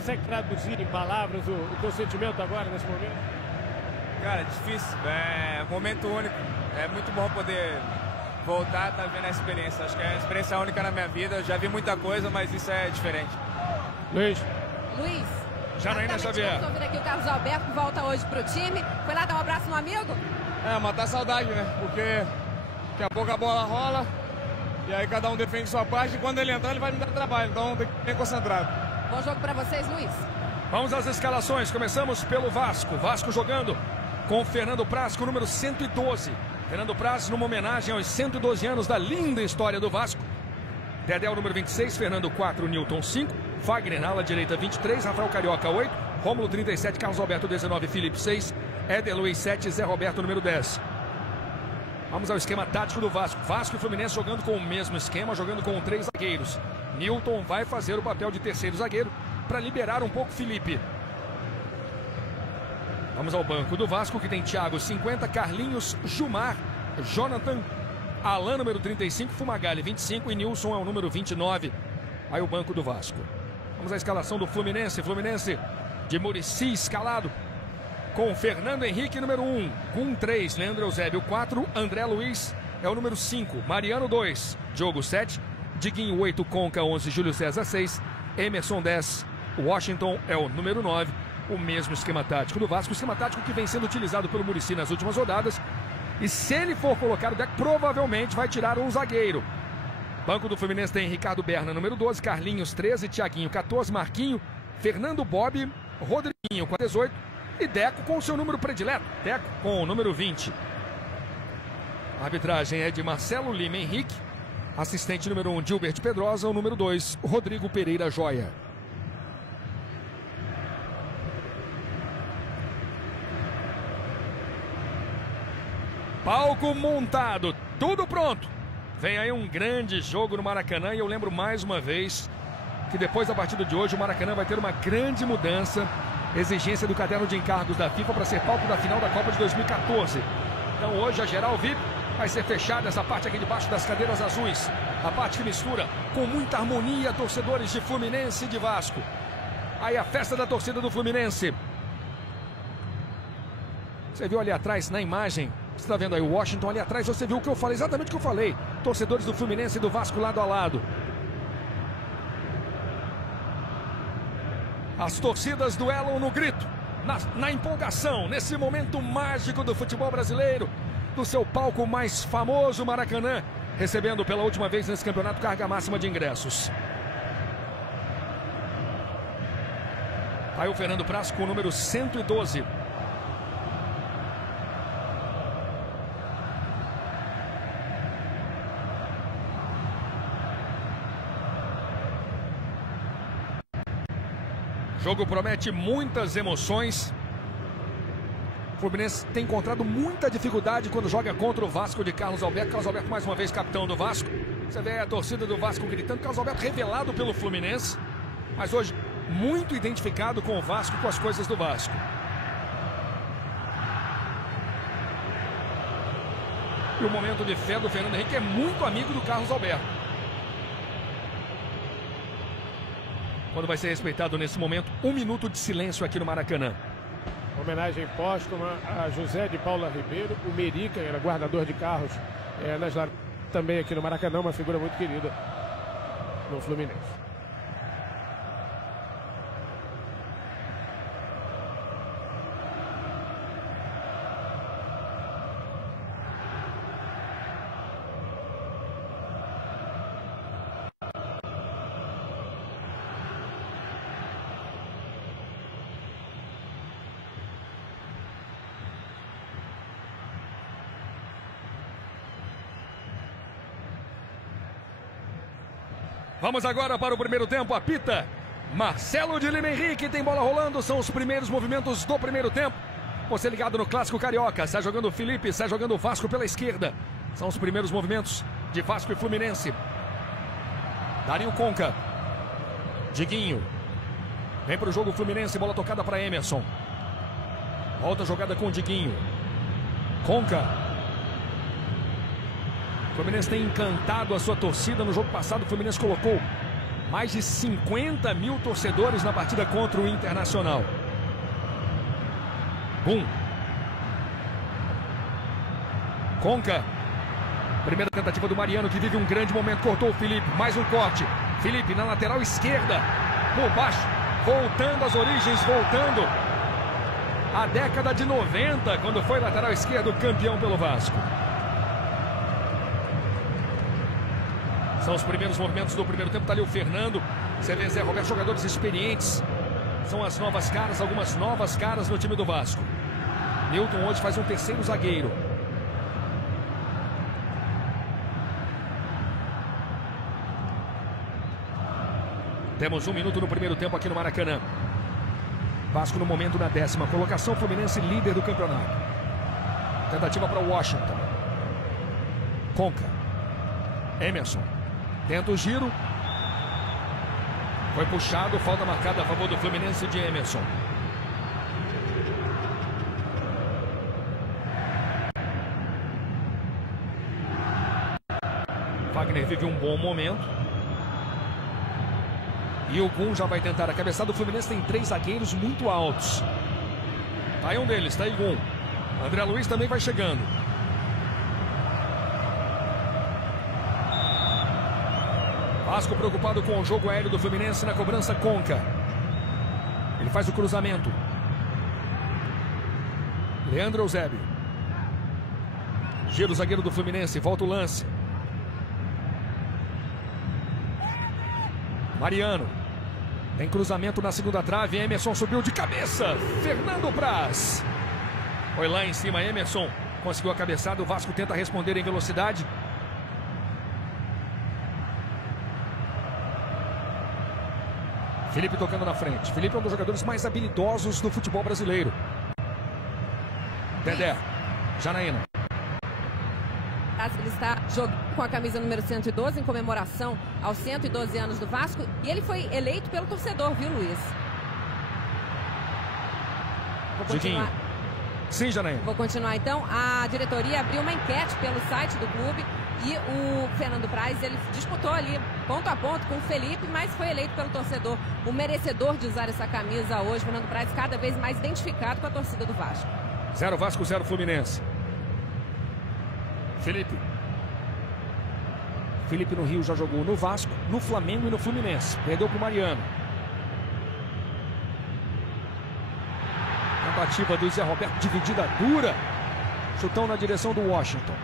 consegue traduzir em palavras o teu sentimento agora, nesse momento? Cara, difícil. É um momento único. É muito bom poder voltar a estar vendo essa experiência. Acho que é uma experiência única na minha vida. Eu já vi muita coisa, mas isso é diferente. Luiz. Janaína Xavier. Vamos ouvir aqui o Carlos Alberto, que volta hoje pro time. Foi lá dar um abraço no amigo? Matar a saudade, né? Porque daqui a pouco a bola rola e aí cada um defende sua parte e quando ele entrar ele vai me dar trabalho. Então tem que ficar bem concentrado. Bom jogo pra vocês, Luiz. Vamos às escalações. Começamos pelo Vasco. Vasco jogando com Fernando Praz, com o número 112. Fernando Praz numa homenagem aos 112 anos da linda história do Vasco. Dedé, o número 26, Fernando 4, Newton 5, Fagner na ala direita 23, Rafael Carioca 8, Rômulo 37, Carlos Alberto 19, Felipe 6, Éder Luiz 7, Zé Roberto número 10. Vamos ao esquema tático do Vasco. Vasco e Fluminense jogando com o mesmo esquema, jogando com 3 zagueiros. Newton vai fazer o papel de terceiro zagueiro para liberar um pouco Felipe. Vamos ao banco do Vasco, que tem Thiago 50, Carlinhos, Jumar, Jonathan, Alan, número 35, Fumagalli, 25 e Nilson é o número 29. Aí o banco do Vasco. Vamos à escalação do Fluminense. Fluminense de Muricy escalado com Fernando Henrique, número 1, com 3, Leandro Eusébio 4, André Luiz é o número 5, Mariano 2, Diogo 7, Diguinho 8, Conca 11, Júlio César 6, Emerson 10, Washington é o número 9. O mesmo esquema tático do Vasco, o esquema tático que vem sendo utilizado pelo Muricy nas últimas rodadas. E se ele for colocar o deck, provavelmente vai tirar um zagueiro. Banco do Fluminense tem Ricardo Berna, número 12, Carlinhos 13, Thiaguinho 14, Marquinho, Fernando Bob, Rodriguinho com 18 e Deco com o seu número predileto, Deco com o número 20. A arbitragem é de Marcelo Lima Henrique, assistente número 1, Gilbert Pedrosa, o número 2, Rodrigo Pereira Joia. Palco montado, tudo pronto. Vem aí um grande jogo no Maracanã e eu lembro mais uma vez que depois da partida de hoje o Maracanã vai ter uma grande mudança. Exigência do caderno de encargos da FIFA para ser palco da final da Copa de 2014. Então hoje a geral VIP vai ser fechada essa parte aqui debaixo das cadeiras azuis. A parte que mistura com muita harmonia torcedores de Fluminense e de Vasco. Aí a festa da torcida do Fluminense. Você viu ali atrás na imagem, você está vendo aí o Washington ali atrás, você viu o que eu falei, exatamente o que eu falei. Torcedores do Fluminense e do Vasco lado a lado. As torcidas duelam no grito, na empolgação, nesse momento mágico do futebol brasileiro, do seu palco mais famoso, Maracanã, recebendo pela última vez nesse campeonato carga máxima de ingressos. Aí o Fernando Praz com o número 112. O jogo promete muitas emoções. O Fluminense tem encontrado muita dificuldade quando joga contra o Vasco de Carlos Alberto. Carlos Alberto mais uma vez capitão do Vasco. Você vê a torcida do Vasco gritando. Carlos Alberto revelado pelo Fluminense, mas hoje muito identificado com o Vasco, com as coisas do Vasco. E o momento de fé do Fernando Henrique é muito amigo do Carlos Alberto. Quando vai ser respeitado nesse momento, 1 minuto de silêncio aqui no Maracanã. Homenagem póstuma a José de Paula Ribeiro, o Merica, era guardador de carros também aqui no Maracanã, uma figura muito querida no Fluminense. Vamos agora para o primeiro tempo, apita Marcelo de Lima Henrique, tem bola rolando, são os primeiros movimentos do primeiro tempo. Você ligado no Clássico Carioca, sai jogando o Felipe, sai jogando o Vasco pela esquerda. São os primeiros movimentos de Vasco e Fluminense. Dario Conca, Diguinho, vem para o jogo Fluminense, bola tocada para Emerson. Volta a jogada com o Diguinho. Conca. O Fluminense tem encantado a sua torcida. No jogo passado o Fluminense colocou Mais de 50 mil torcedores na partida contra o Internacional. Bum. Conca. Primeira tentativa do Mariano, que vive um grande momento. Cortou o Felipe. Mais um corte. Felipe na lateral esquerda. Por baixo. Voltando às origens. Voltando à década de 90, quando foi lateral esquerdo campeão pelo Vasco. São os primeiros movimentos do primeiro tempo. Está ali o Fernando. Você vê Zé Roberto, jogadores experientes. São as novas caras, algumas novas caras no time do Vasco. Newton hoje faz um terceiro zagueiro. Temos 1 minuto no primeiro tempo aqui no Maracanã. Vasco no momento na 10ª colocação. Fluminense líder do campeonato. Tentativa para o Washington. Conca. Emerson. Tenta o giro. Foi puxado. Falta marcada a favor do Fluminense de Emerson. Wagner vive um bom momento. E o Gum já vai tentar a cabeçada. O Fluminense tem 3 zagueiros muito altos. Tá aí um deles, tá aí Gum. André Luiz também vai chegando. Vasco preocupado com o jogo aéreo do Fluminense na cobrança. Conca. Ele faz o cruzamento. Leandro Eusébio. Gira o zagueiro do Fluminense. Volta o lance. Mariano. Tem cruzamento na segunda trave. Emerson subiu de cabeça. Fernando Praz. Foi lá em cima. Emerson conseguiu a cabeçada. O Vasco tenta responder em velocidade. Felipe tocando na frente. Felipe é um dos jogadores mais habilidosos do futebol brasileiro. Dedé. Janaína. Ele está jogando com a camisa número 112 em comemoração aos 112 anos do Vasco. E ele foi eleito pelo torcedor, viu, Luiz? Vou continuar. Sim, Janaína. Vou continuar então. A diretoria abriu uma enquete pelo site do clube. E o Fernando Praz, ele disputou ali ponto a ponto com o Felipe, mas foi eleito pelo torcedor o merecedor de usar essa camisa hoje. Fernando Praz cada vez mais identificado com a torcida do Vasco. 0 Vasco, 0 Fluminense. Felipe. Felipe no Rio já jogou no Vasco, no Flamengo e no Fluminense. Perdeu para o Mariano. Tentativa do Zé Roberto, dividida dura. Chutão na direção do Washington.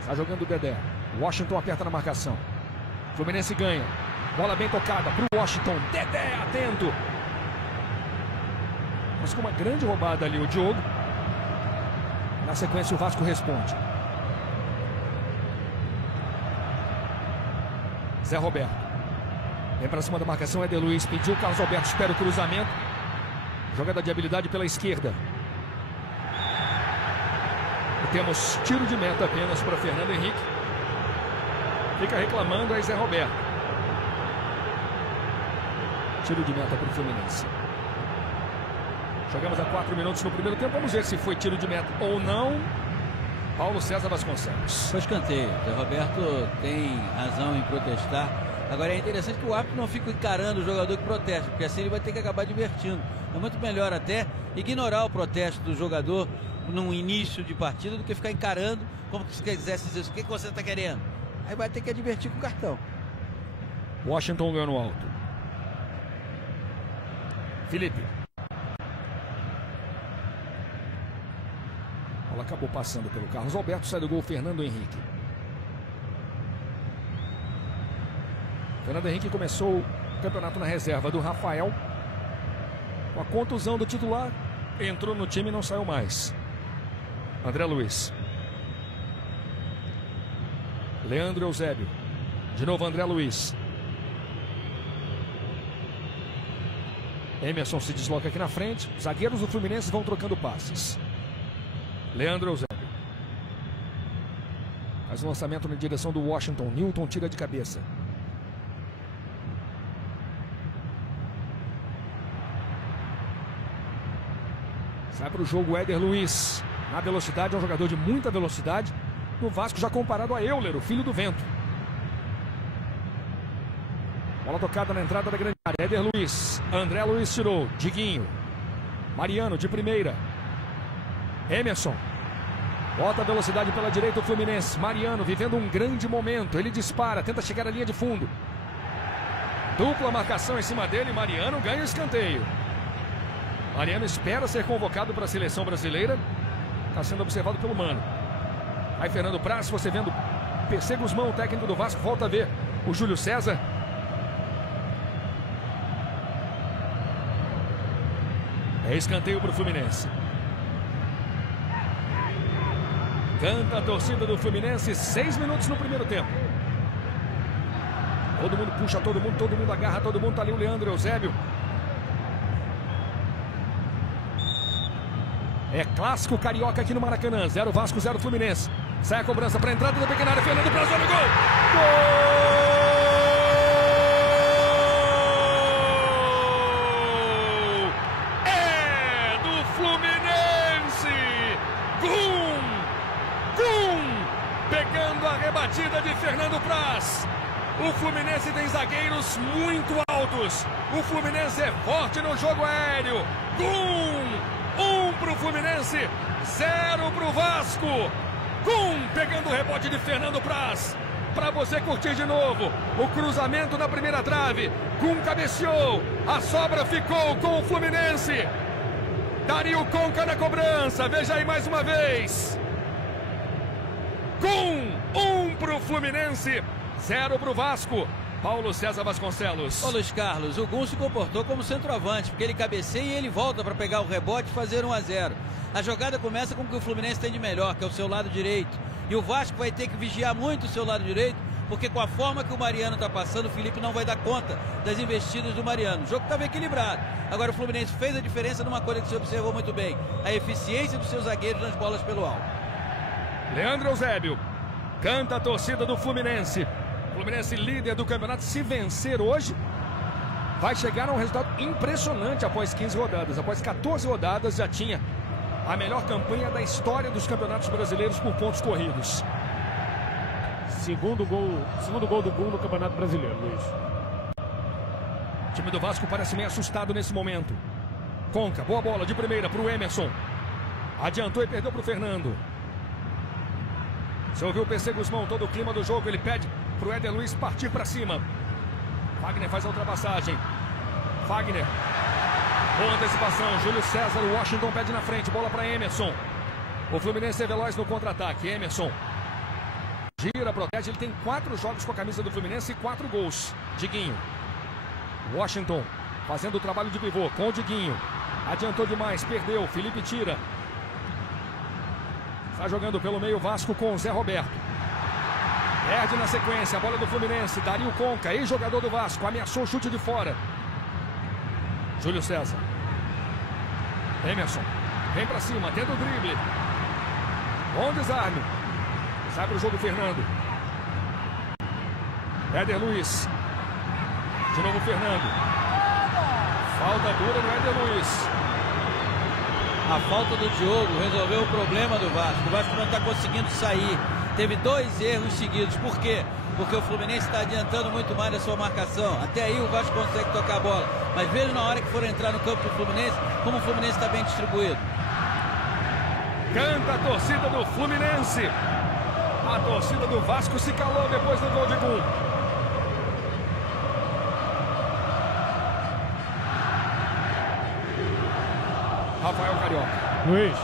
Está jogando o Dedé. Washington aperta na marcação. Fluminense ganha. Bola bem tocada para o Washington. Dedé atento. Mas com uma grande roubada ali o Diogo. Na sequência o Vasco responde. Zé Roberto. Vem para cima da marcação. Éder Luiz pediu. Carlos Alberto espera o cruzamento. Jogada de habilidade pela esquerda. E temos tiro de meta apenas para Fernando Henrique. Fica reclamando aí Zé Roberto. Tiro de meta para o Fluminense. Chegamos a 4 minutos no primeiro tempo. Vamos ver se foi tiro de meta ou não. Paulo César Vasconcelos. Foi escanteio. Zé Roberto tem razão em protestar. Agora é interessante que o árbitro não fique encarando o jogador que protesta, porque assim ele vai ter que acabar divertindo. É muito melhor até ignorar o protesto do jogador num início de partida do que ficar encarando como se quisesse dizer o que você está querendo. Aí vai ter que advertir com o cartão. Washington ganhou no alto. Felipe. A bola acabou passando pelo Carlos Alberto. Sai do gol Fernando Henrique. Fernando Henrique começou o campeonato na reserva do Rafael. Com a contusão do titular, entrou no time e não saiu mais. André Luiz. Leandro Eusébio. De novo André Luiz. Emerson se desloca aqui na frente. Os zagueiros do Fluminense vão trocando passes. Leandro Eusébio. Faz um lançamento na direção do Washington. Newton tira de cabeça. Sai para o jogo Éder Luiz. Na velocidade, é um jogador de muita velocidade. No Vasco já comparado a Euler, o filho do vento. Bola tocada na entrada da grande área. Éder Luiz. André Luiz tirou. Diguinho. Mariano de primeira. Emerson. Bota a velocidade pela direita o Fluminense. Mariano vivendo um grande momento. Ele dispara, tenta chegar à linha de fundo. Dupla marcação em cima dele. Mariano ganha o escanteio. Mariano espera ser convocado para a seleção brasileira. Está sendo observado pelo Mano. Aí Fernando Praz, você vendo PC Guzmão, o técnico do Vasco, volta a ver o Júlio César. É escanteio para o Fluminense. Canta a torcida do Fluminense, 6 minutos no primeiro tempo. Todo mundo puxa, todo mundo agarra, todo mundo. Tá ali o Leandro Eusébio. É clássico carioca aqui no Maracanã. 0 Vasco, 0 Fluminense. Sai a cobrança para a entrada da pequena área. Fernando Praz, olha o gol! Gol! É do Fluminense! Gum! Pegando a rebatida de Fernando Praz. O Fluminense tem zagueiros muito altos. O Fluminense é forte no jogo aéreo. Gum! 1 para o Fluminense, 0 para o Vasco. Pegando o rebote de Fernando Praz. Para você curtir de novo. O cruzamento na primeira trave. Cabeceou. A sobra ficou com o Fluminense. Dario Conca na cobrança. Veja aí mais uma vez. 1 para o Fluminense, 0 para o Vasco. Paulo César Vasconcelos. Ô Luiz Carlos, o Gum se comportou como centroavante, porque ele cabeceia e ele volta para pegar o rebote e fazer 1-0. A jogada começa com o que o Fluminense tem de melhor, que é o seu lado direito. E o Vasco vai ter que vigiar muito o seu lado direito, porque com a forma que o Mariano está passando, o Felipe não vai dar conta das investidas do Mariano. O jogo estava equilibrado. Agora o Fluminense fez a diferença numa coisa que você observou muito bem: a eficiência dos seus zagueiros nas bolas pelo alto. Leandro Eusébio. Canta a torcida do Fluminense. Fluminense líder do campeonato. Se vencer hoje, vai chegar a um resultado impressionante após 15 rodadas. Após 14 rodadas, já tinha a melhor campanha da história dos campeonatos brasileiros por pontos corridos. Segundo gol do Gum no Campeonato Brasileiro, Luiz. O time do Vasco parece meio assustado nesse momento. Conca, boa bola de primeira para o Emerson. Adiantou e perdeu para o Fernando. Você ouviu o PC Guzmão, todo o clima do jogo. Ele pede para o Éder Luiz partir para cima. Wagner faz a ultrapassagem. Wagner. Boa antecipação. Júlio César, o Washington pede na frente. Bola para Emerson. O Fluminense é veloz no contra-ataque. Emerson. Gira, protege. Ele tem 4 jogos com a camisa do Fluminense e 4 gols. Diguinho. Washington fazendo o trabalho de pivô com o Diguinho. Adiantou demais, perdeu. Felipe tira. Está jogando pelo meio Vasco com o Zé Roberto. Perde na sequência a bola do Fluminense. Dario Conca, ex-jogador do Vasco, ameaçou o chute de fora. Júlio César. Emerson. Vem pra cima, tenta o drible. Bom desarme. Sai pro jogo Fernando. Éder Luiz. De novo Fernando. Falta dura no Éder Luiz. A falta do Diogo resolveu o problema do Vasco. O Vasco não está conseguindo sair. Teve 2 erros seguidos. Por quê? Porque o Fluminense está adiantando muito mais a sua marcação. Até aí o Vasco consegue tocar a bola. Mas veja na hora que for entrar no campo do Fluminense, como o Fluminense está bem distribuído. Canta a torcida do Fluminense. A torcida do Vasco se calou depois do gol de Gum. Rafael Carioca. Luiz.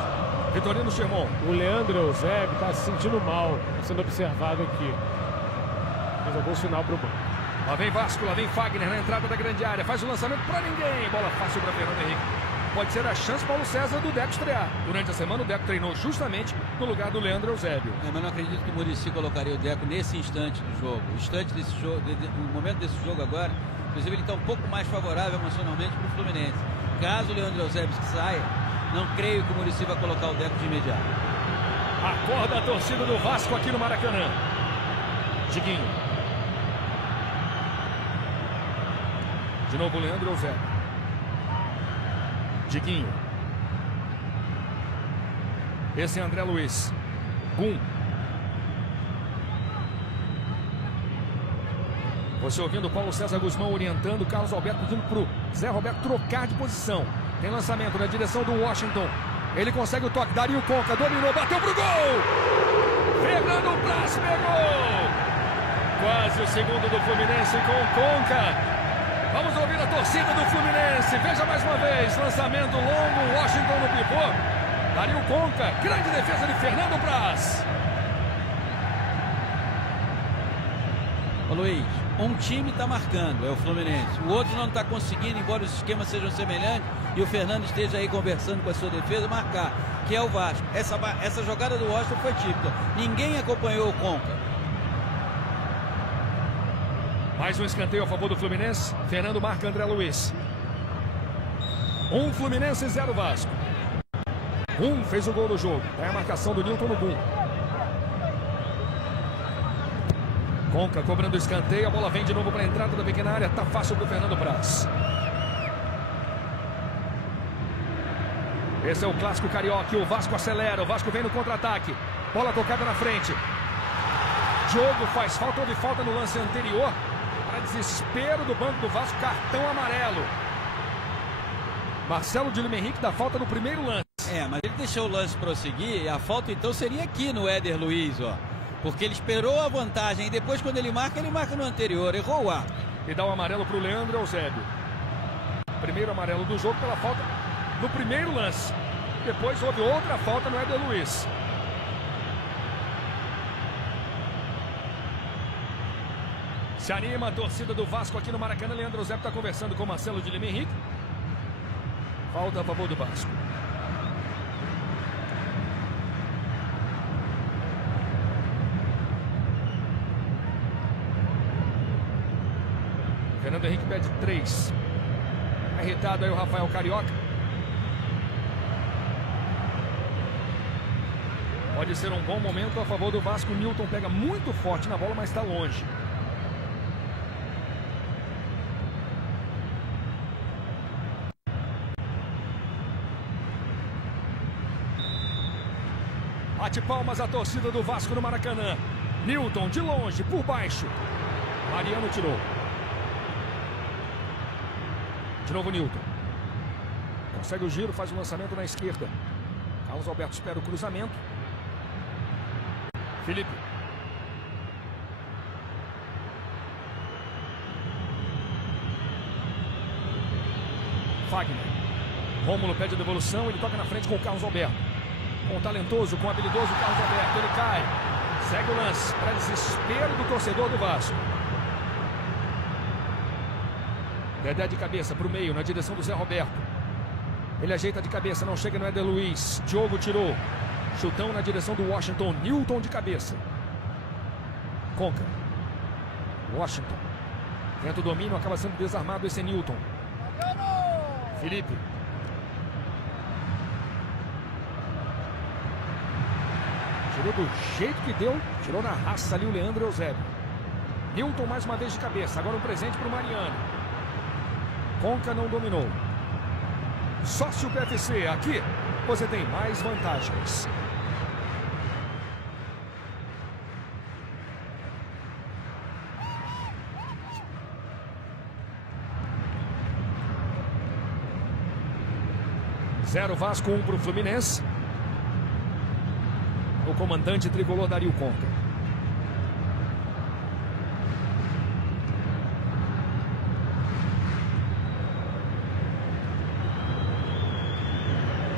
Vitorino Sherman. O Leandro Eusébio está se sentindo mal. Está sendo observado aqui. Fez algum sinal para o banco. Lá vem Vasco, lá vem Fagner na entrada da grande área. Faz o lançamento para ninguém. Bola fácil para Fernando Henrique. Pode ser a chance Paulo César do Deco estrear. Durante a semana o Deco treinou justamente no lugar do Leandro Eusébio. Mas não acredito que o Muricy colocaria o Deco nesse instante do jogo. O instante desse jogo, no momento desse jogo agora, inclusive ele está um pouco mais favorável emocionalmente para o Fluminense. Caso o Leandro Eusébio saia, não creio que o Muricy vai colocar o Deco de imediato. Acorda a torcida do Vasco aqui no Maracanã. Diguinho. De novo o Leandro Eusébio. Diguinho. Esse é André Luiz. Gum. Você ouvindo o Paulo César Guzmão orientando, Carlos Alberto pedindo para o Zé Roberto trocar de posição. Tem lançamento na direção do Washington. Ele consegue o toque, Dario Conca, dominou, bateu pro gol! Fernando Praz pegou! Quase o segundo do Fluminense com o Conca. Vamos ouvir a torcida do Fluminense. Veja mais uma vez, lançamento longo, Washington no pivô. Dario Conca, grande defesa de Fernando Praz. Ô Luiz, um time está marcando, é o Fluminense. O outro não está conseguindo, embora os esquemas sejam semelhantes, e o Fernando esteja aí conversando com a sua defesa, marcar, que é o Vasco. Essa jogada do Washington foi típica. Ninguém acompanhou o Conca. Mais um escanteio a favor do Fluminense. Fernando marca André Luiz. 1 Fluminense, 0 Vasco. 1 fez o gol do jogo. É a marcação do Nilton no gol. Conca cobrando o escanteio. A bola vem de novo para a entrada da pequena área. Tá fácil para o Fernando Praz. Esse é o clássico carioca. O Vasco acelera. O Vasco vem no contra-ataque. Bola tocada na frente. Diogo faz falta. Houve falta no lance anterior. Para desespero do banco do Vasco, cartão amarelo. Marcelo de Lima Henrique dá falta no primeiro lance. Mas ele deixou o lance prosseguir e a falta então seria aqui no Éder Luiz, ó. Porque ele esperou a vantagem e depois quando ele marca no anterior. Errou o ar. E dá o amarelo para o Leandro Eusébio. Primeiro amarelo do jogo pela falta no primeiro lance. Depois houve outra falta no Éder Luiz. Se anima a torcida do Vasco aqui no Maracanã. Leandro Eusébio está conversando com Marcelo de Lima Henrique. Falta a favor do Vasco. Fernando Henrique pede 3. Irritado aí o Rafael Carioca. Pode ser um bom momento a favor do Vasco. O Nilton pega muito forte na bola, mas está longe. Bate palmas a torcida do Vasco no Maracanã. Nilton de longe, por baixo. Mariano tirou. De novo Nilton. Consegue o giro, faz o lançamento na esquerda. Carlos Alberto espera o cruzamento. Felipe. Fagner. Rômulo pede a devolução, ele toca na frente com o Carlos Alberto. Com o talentoso, com o habilidoso Carlos Alberto, ele cai. Segue o lance, para desespero do torcedor do Vasco. Dedé de cabeça para o meio, na direção do Zé Roberto. Ele ajeita de cabeça, não chega no Éder Luiz. Diogo tirou. Chutão na direção do Washington. Nilton de cabeça. Conca. Washington. Tenta o domínio, acaba sendo desarmado esse Nilton. Felipe. Tirou do jeito que deu. Tirou na raça ali o Leandro Eusébio. Nilton mais uma vez de cabeça. Agora um presente para o Mariano. Conca não dominou. Sócio PFC. Aqui você tem mais vantagens. Zero Vasco, 1 para o Fluminense. O comandante tricolor Dario Conca.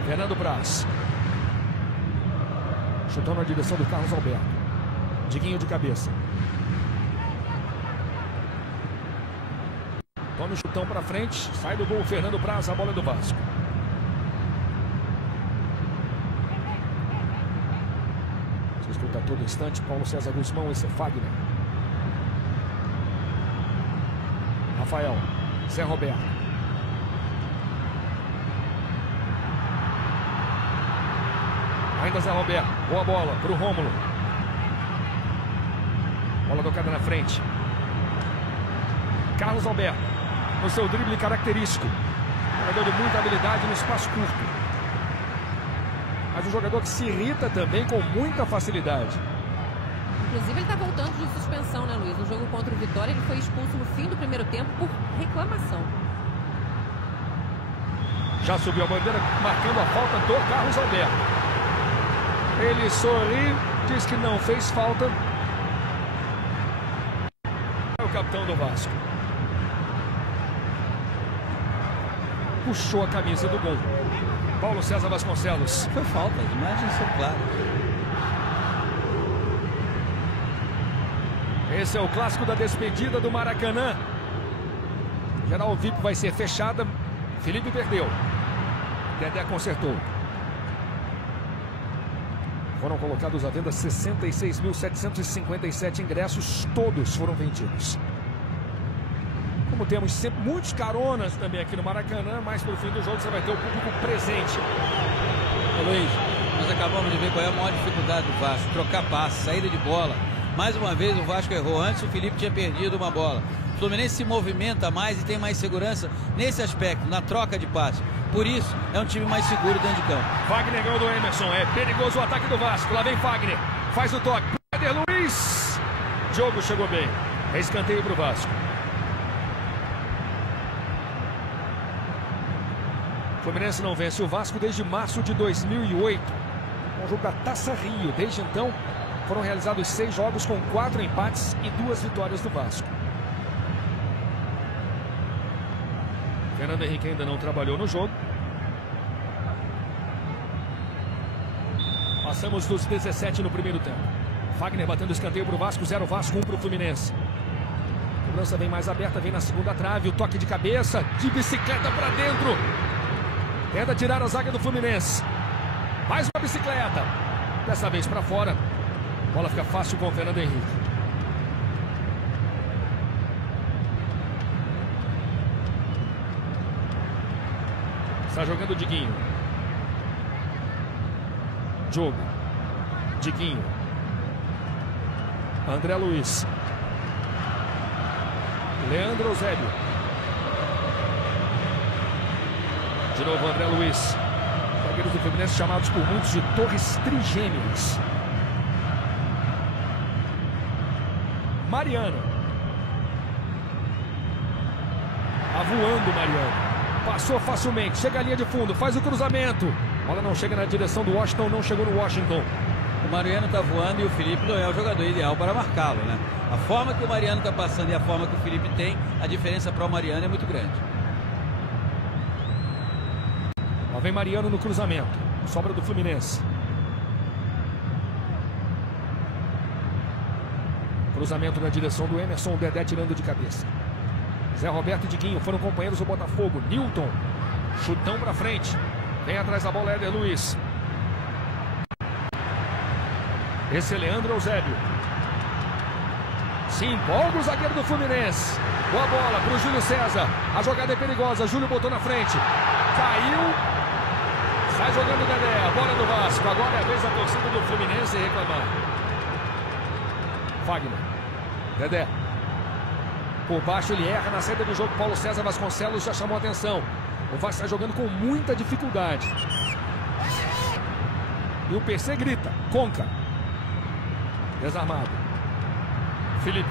Fernando Praz. Chutão na direção do Carlos Alberto. Diguinho de cabeça. Toma o chutão para frente. Sai do gol Fernando Praz, a bola do Vasco. Você escuta a todo instante Paulo César Guzmão, esse é Fagner. Rafael. Zé Roberto. Ainda Zé Roberto, boa bola para o Rômulo. Bola tocada na frente. Carlos Alberto, no seu drible característico. Jogador de muita habilidade no espaço curto. Mas um jogador que se irrita também com muita facilidade. Inclusive, ele está voltando de suspensão, né, Luiz? No jogo contra o Vitória, ele foi expulso no fim do primeiro tempo por reclamação. Já subiu a bandeira, marcando a falta do Carlos Alberto. Ele sorri, diz que não fez falta. É o capitão do Vasco. Puxou a camisa do gol. Paulo César Vasconcelos. Foi falta, as imagens são claras. Esse é o clássico da despedida do Maracanã. Geral VIP vai ser fechada. Felipe perdeu. Dedé consertou. Foram colocados à venda 66.757 ingressos. Todos foram vendidos. Como temos sempre muitos caronas também aqui no Maracanã, mas pelo fim do jogo você vai ter o público presente. Ô Luiz, nós acabamos de ver qual é a maior dificuldade do Vasco. Trocar passe, saída de bola. Mais uma vez o Vasco errou. Antes o Felipe tinha perdido uma bola. O Fluminense se movimenta mais e tem mais segurança nesse aspecto, na troca de passe. Por isso, é um time mais seguro dentro de campo. Fagner ganhou do Emerson. É perigoso o ataque do Vasco. Lá vem Fagner. Faz o toque. Éder Luiz. Diogo chegou bem. É escanteio para o Vasco. O Fluminense não vence o Vasco desde março de 2008. Um jogo da Taça Rio. Desde então, foram realizados 6 jogos com 4 empates e 2 vitórias do Vasco. Fernando Henrique ainda não trabalhou no jogo. Passamos dos 17 no primeiro tempo. Fagner batendo escanteio para o Vasco, 0 Vasco, 1 para o Fluminense. A cobrança vem mais aberta, vem na segunda trave, o toque de cabeça, de bicicleta para dentro. Tenta tirar a zaga do Fluminense. Mais uma bicicleta. Dessa vez para fora. A bola fica fácil com o Fernando Henrique. Está jogando o Diguinho. Diogo. Diguinho. André Luiz. Leandro Eusébio. De novo André Luiz. Zagueiros do Fluminense chamados por muitos de torres trigêmeas. Mariano. Tá voando Mariano. Passou facilmente, chega à linha de fundo, faz o cruzamento. A bola não chega na direção do Washington, não chegou no Washington. O Mariano tá voando e o Felipe não é o jogador ideal para marcá-lo, né? A forma que o Mariano tá passando e a forma que o Felipe tem, a diferença para o Mariano é muito grande. Lá vem Mariano no cruzamento. Sobra do Fluminense. Cruzamento na direção do Emerson, o Dedé tirando de cabeça. Zé Roberto e Diguinho foram companheiros do Botafogo. Newton, chutão pra frente. Vem atrás da bola Éder Luiz. Esse é Leandro Eusébio. Se empolga o zagueiro do Fluminense. Boa bola pro Júlio César. A jogada é perigosa. Júlio botou na frente. Caiu. Sai jogando o Dedé. A bola do Vasco. Agora é a vez da torcida do Fluminense reclamar. Fagner. Dedé. Por baixo ele erra na saída do jogo. Paulo César Vasconcelos já chamou a atenção. O Vasco está jogando com muita dificuldade. E o PC grita. Conca. Desarmado. Felipe.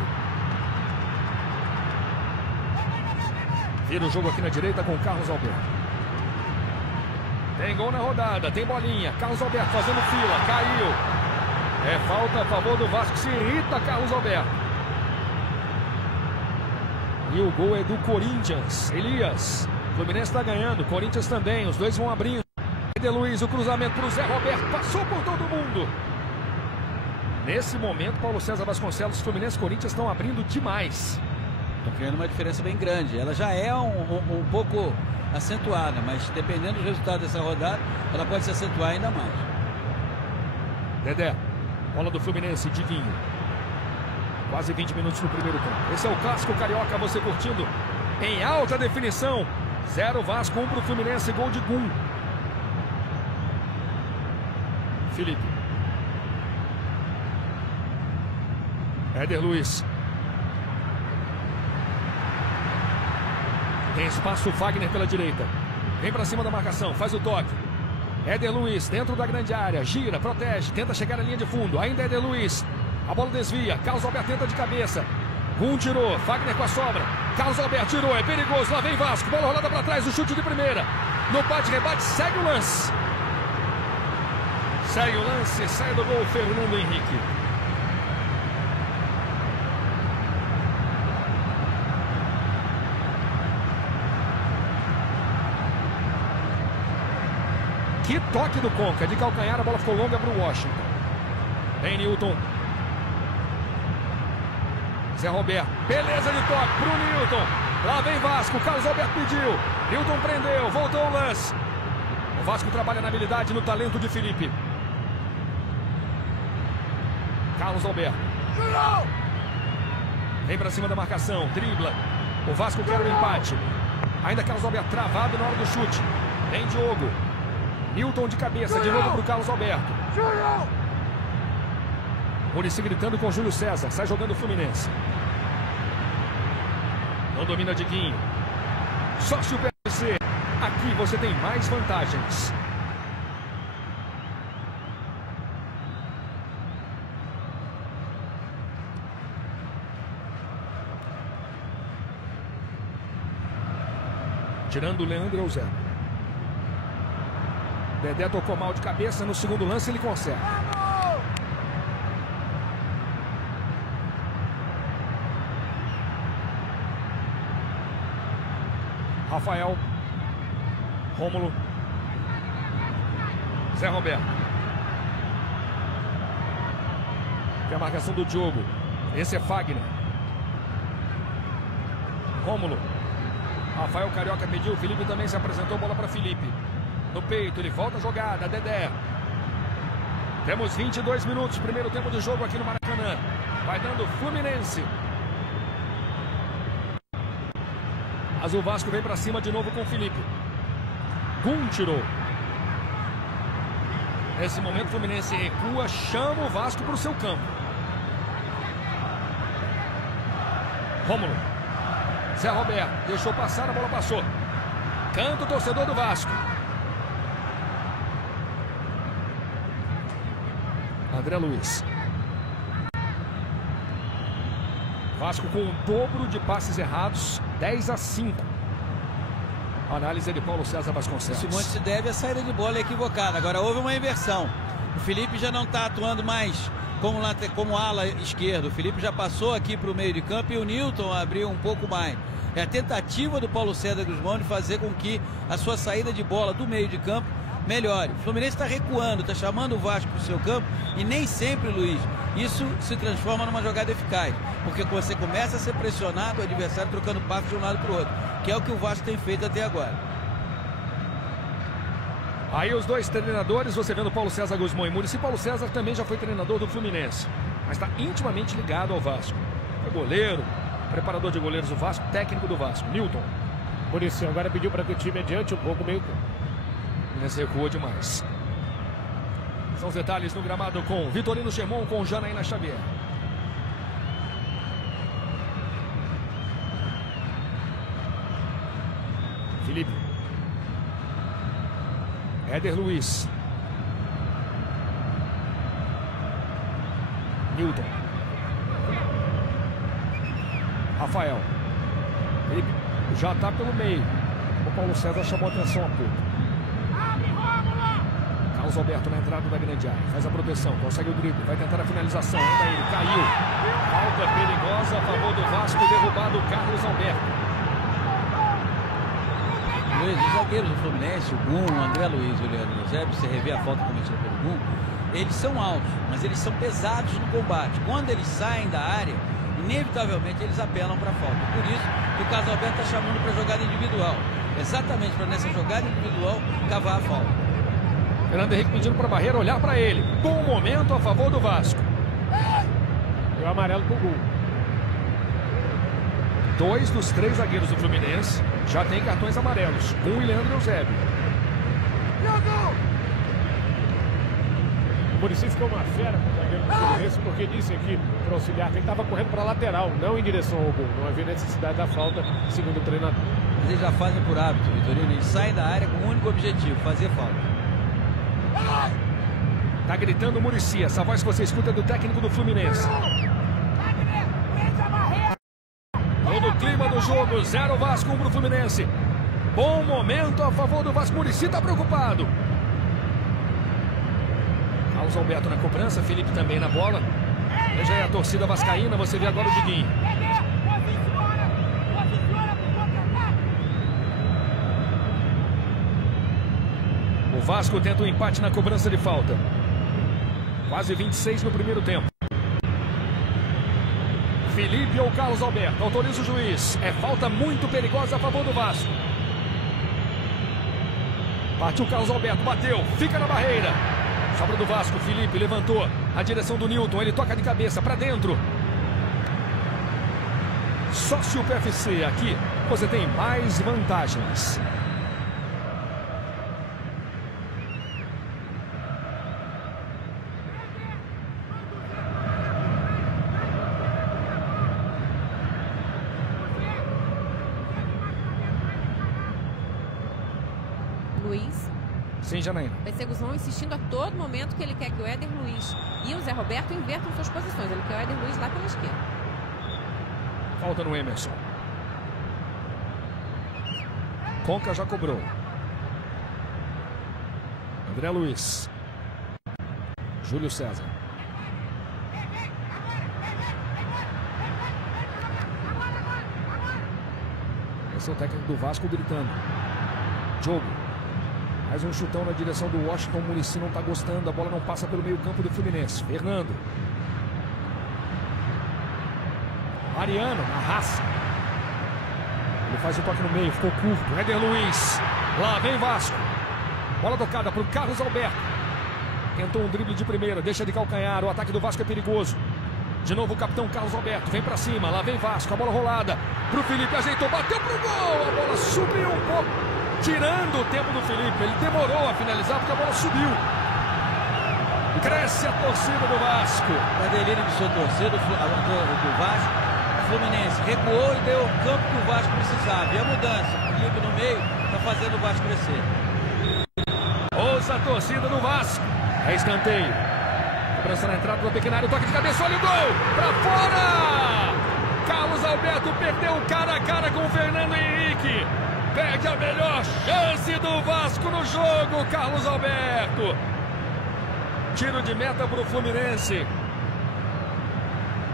Vira o jogo aqui na direita com Carlos Alberto. Tem gol na rodada. Tem bolinha. Carlos Alberto fazendo fila. Caiu. É falta a favor do Vasco. Se irrita Carlos Alberto. E o gol é do Corinthians. Elias. O Fluminense está ganhando. Corinthians também. Os dois vão abrindo. Éder Luiz, o cruzamento para o Zé Roberto. Passou por todo mundo. Nesse momento, Paulo César Vasconcelos, Fluminense e Corinthians estão abrindo demais. Estão criando uma diferença bem grande. Ela já é um pouco acentuada, mas dependendo do resultado dessa rodada, ela pode se acentuar ainda mais. Dedé. Bola do Fluminense, Diguinho. Quase 20 minutos no primeiro tempo. Esse é o clássico carioca, você curtindo em alta definição. 0 Vasco, 1 para o Fluminense, gol de Gum. Felipe. Éder Luiz. Tem espaço, Fagner pela direita. Vem para cima da marcação, faz o toque. Éder Luiz dentro da grande área, gira, protege, tenta chegar à linha de fundo. Ainda Éder Luiz. A bola desvia. Carlos Alberto tenta de cabeça. Gum tirou. Fagner com a sobra. Carlos Alberto tirou. É perigoso. Lá vem Vasco. Bola rolada para trás. O chute de primeira. No bate-rebate. Segue o lance. Segue o lance. Sai do gol Fernando Henrique. Que toque do Conca. De calcanhar. A bola ficou longa para o Washington. Vem Newton. Zé Roberto, beleza de toque pro Newton. Lá vem Vasco, Carlos Alberto pediu. Newton prendeu, voltou o lance. O Vasco trabalha na habilidade e no talento de Felipe. Carlos Alberto. Vem pra cima da marcação, dribla. O Vasco quer o empate. Ainda Carlos Alberto travado na hora do chute. Vem Diogo. Newton de cabeça, de novo pro Carlos Alberto. Muricy gritando com Júlio César. Sai jogando o Fluminense. Não domina Diguinho. Sócio PVC. Aqui você tem mais vantagens. Tirando o Leandro Eusébio. Dedé tocou mal de cabeça. No segundo lance ele conserta. Rafael, Rômulo, Zé Roberto. Tem a marcação do Diogo. Esse é Fagner. Rômulo. Rafael Carioca pediu. Felipe também se apresentou. Bola para Felipe. No peito, ele volta a jogada. Dedé. Temos 22 minutos. Primeiro tempo de jogo aqui no Maracanã. Vai dando Fluminense. Mas o Vasco vem para cima de novo com o Felipe. Gum tirou. Nesse momento o Fluminense recua, chama o Vasco para o seu campo. Rômulo. Zé Roberto. Deixou passar, a bola passou. Canta o torcedor do Vasco. André Luiz. Vasco com o dobro de passes errados, 10-5. Análise de Paulo César Vasconcelos. Isso muito se deve à saída de bola equivocada. Agora houve uma inversão. O Felipe já não está atuando mais como ala esquerdo. O Felipe já passou aqui para o meio de campo e o Newton abriu um pouco mais. É a tentativa do Paulo César Guzmão de fazer com que a sua saída de bola do meio de campo melhore. O Fluminense está recuando, está chamando o Vasco para o seu campo e nem sempre, Luiz, isso se transforma numa jogada eficaz. Porque você começa a ser pressionado, o adversário trocando passos de um lado para o outro, que é o que o Vasco tem feito até agora. Aí os dois treinadores, você vendo Paulo César Guzmão e Muricy. Paulo César também já foi treinador do Fluminense, mas está intimamente ligado ao Vasco. É goleiro, preparador de goleiros do Vasco, técnico do Vasco. Newton. Muricy agora pediu para que o time adiante um pouco meio campo. O Fluminense recuou demais. São os detalhes no gramado com Vitorino Chemon, com Janaína Xavier. Felipe. Éder Luiz. Newton. Rafael. Felipe já está pelo meio. O Paulo César chamou a atenção há pouco. Carlos Alberto na entrada da grande área. Faz a proteção, consegue o drible, vai tentar a finalização. Ainda ele caiu. Falta perigosa a favor do Vasco, derrubado o Carlos Alberto. Os zagueiros do Fluminense, o Gum, o André Luiz e o Leandro Eusébio, você revê a falta cometida pelo Gum, eles são altos, mas eles são pesados no combate. Quando eles saem da área, inevitavelmente eles apelam para a falta. Por isso que o Carlos Alberto está chamando para jogada individual. Exatamente para nessa jogada individual cavar a falta. Fernando Henrique pedindo para a barreira olhar para ele. Bom momento a favor do Vasco. E o amarelo pro Gum. 2 dos 3 zagueiros do Fluminense já tem cartões amarelos. Gum e Leandro Eusébio. O Muricy ficou uma fera com o zagueiro do Fluminense, porque disse aqui para o auxiliar que ele estava correndo para a lateral, não em direção ao gol. Não havia necessidade da falta, segundo o treinador. Mas eles já fazem por hábito, Vitorino. Eles saem da área com um único objetivo, fazer falta. Tá gritando Muricy. Essa voz que você escuta é do técnico do Fluminense. Todo o clima do jogo. 0 Vasco, 1 pro Fluminense. Bom momento a favor do Vasco. Muricy tá preocupado. Carlos Alberto na cobrança. Felipe também na bola. Veja aí a torcida vascaína. Você vê agora o Diguinho. O Vasco tenta um empate na cobrança de falta. Quase 26 no primeiro tempo. Felipe ou Carlos Alberto? Autoriza o juiz. É falta muito perigosa a favor do Vasco. Partiu Carlos Alberto, bateu, fica na barreira. Sobra do Vasco, Felipe levantou a direção do Newton. Ele toca de cabeça para dentro. Sócio PFC, aqui você tem mais vantagens. Luiz. Sim, Janaína. Vai ser Guzmão insistindo a todo momento que ele quer que o Éder Luiz e o Zé Roberto invertam suas posições. Ele quer o Éder Luiz lá pela esquerda. Falta no Emerson. Conca já cobrou. André Luiz. Júlio César. Esse é o técnico do Vasco gritando. Jogo. Mais um chutão na direção do Washington. O Muricy não está gostando. A bola não passa pelo meio campo do Fluminense. Fernando. Mariano, na raça. Ele faz o toque no meio. Ficou curto. Éder Luiz. Lá vem Vasco. Bola tocada para o Carlos Alberto. Tentou um drible de primeira. Deixa de calcanhar. O ataque do Vasco é perigoso. De novo o capitão Carlos Alberto. Vem para cima. Lá vem Vasco. A bola rolada. Para o Felipe. Ajeitou. Bateu para o gol. A bola subiu um pouco. Tirando o tempo do Felipe. Ele demorou a finalizar porque a bola subiu. Cresce a torcida do Vasco. A delírio de sua torcida do Vasco. O Fluminense recuou e deu o campo que o Vasco precisava. E a mudança, o Felipe no meio, está fazendo o Vasco crescer. Ouça a torcida do Vasco. É escanteio. Cobrança na entrada do pequeno área. Toque de cabeça. Olha o gol. Para fora. Carlos Alberto perdeu cara a cara com o Fernando Henrique. Perde a melhor chance do Vasco no jogo, Carlos Alberto. Tiro de meta para o Fluminense.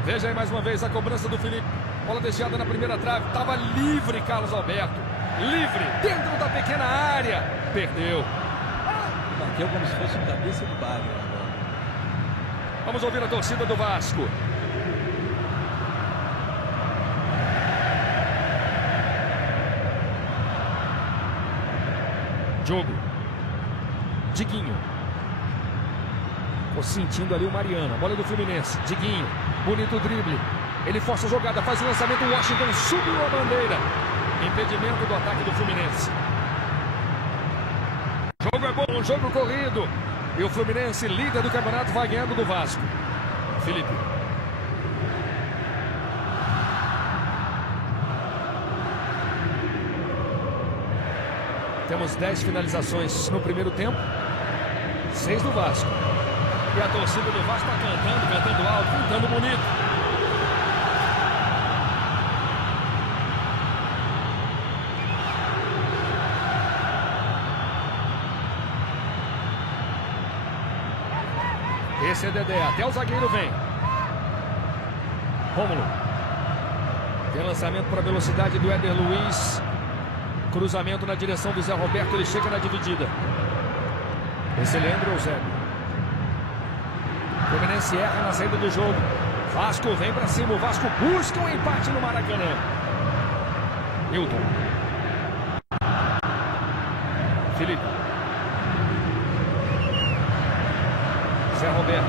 Veja aí mais uma vez a cobrança do Felipe. Bola desviada na primeira trave. Estava livre Carlos Alberto. Livre, dentro da pequena área. Perdeu. Bateu como se fosse um cabeça do bagre. Vamos ouvir a torcida do Vasco. Jogo. Diguinho. Ficou sentindo ali o Mariano. A bola do Fluminense. Diguinho. Bonito drible. Ele força a jogada. Faz o lançamento. O Washington subiu a bandeira. Impedimento do ataque do Fluminense. Jogo é bom. Jogo corrido. E o Fluminense, líder do campeonato, vai ganhando do Vasco. Felipe. Temos 10 finalizações no primeiro tempo, 6 do Vasco. E a torcida do Vasco está cantando alto, cantando bonito. Esse é Dedé, até o zagueiro vem. Rômulo. Tem lançamento para a velocidade do Éder Luiz. Cruzamento na direção do Zé Roberto, ele chega na dividida. Esse é Leandro Eusébio. O Fluminense erra na saída do jogo. Vasco vem para cima, o Vasco busca um empate no Maracanã. Newton. Felipe. Zé Roberto.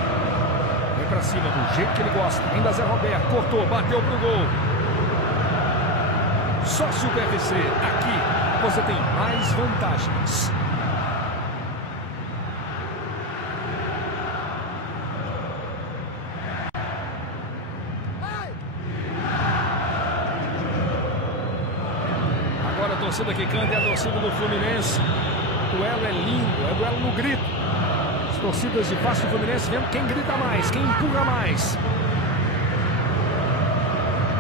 Vem para cima do jeito que ele gosta. Ainda Zé Roberto, cortou, bateu pro gol. Sócio PFC, aqui você tem mais vantagens. Agora a torcida que canta é a torcida do Fluminense. O duelo é lindo, é duelo no grito. Os torcidas de Vasco e Fluminense vendo quem grita mais, quem empurra mais.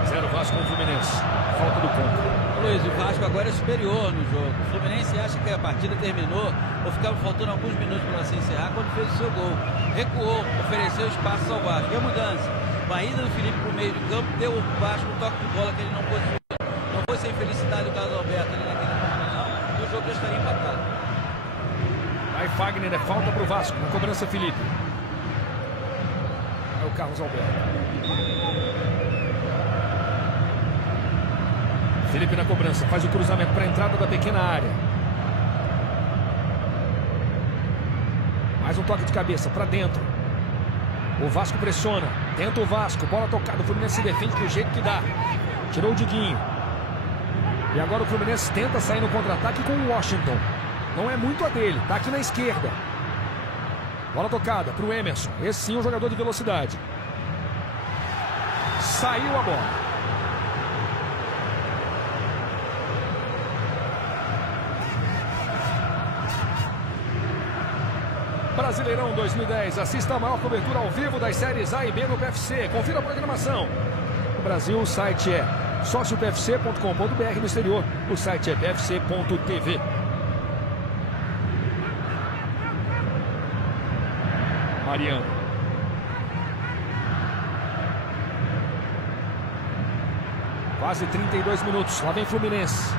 0 Vasco com o Fluminense. Falta do Conca. Luiz, o Vasco agora é superior no jogo. O Fluminense acha que a partida terminou ou ficava faltando alguns minutos para se encerrar quando fez o seu gol. Recuou, ofereceu espaço ao Vasco. E a mudança? Uma ida do Felipe para o meio de campo deu ao Vasco um toque de bola que ele não pôde fazer. Não foi sem felicidade do Carlos Alberto ali naquele momento, não. E o jogo já estaria empatado. Aí Fagner, é falta para o Vasco. Na cobrança, Felipe. É o Carlos Alberto. Felipe na cobrança, faz o cruzamento para a entrada da pequena área. Mais um toque de cabeça para dentro. O Vasco pressiona, tenta o Vasco, bola tocada, o Fluminense se defende do jeito que dá. Tirou o Diguinho. E agora o Fluminense tenta sair no contra-ataque com o Washington. Não é muito a dele, tá aqui na esquerda. Bola tocada para o Emerson, esse sim é um jogador de velocidade. Saiu a bola. Brasileirão 2010, assista a maior cobertura ao vivo das séries A e B no PFC. Confira a programação. No Brasil, o site é sociopfc.com.br, no exterior, o site é pfc.tv. Mariano. Quase 32 minutos, lá vem Fluminense.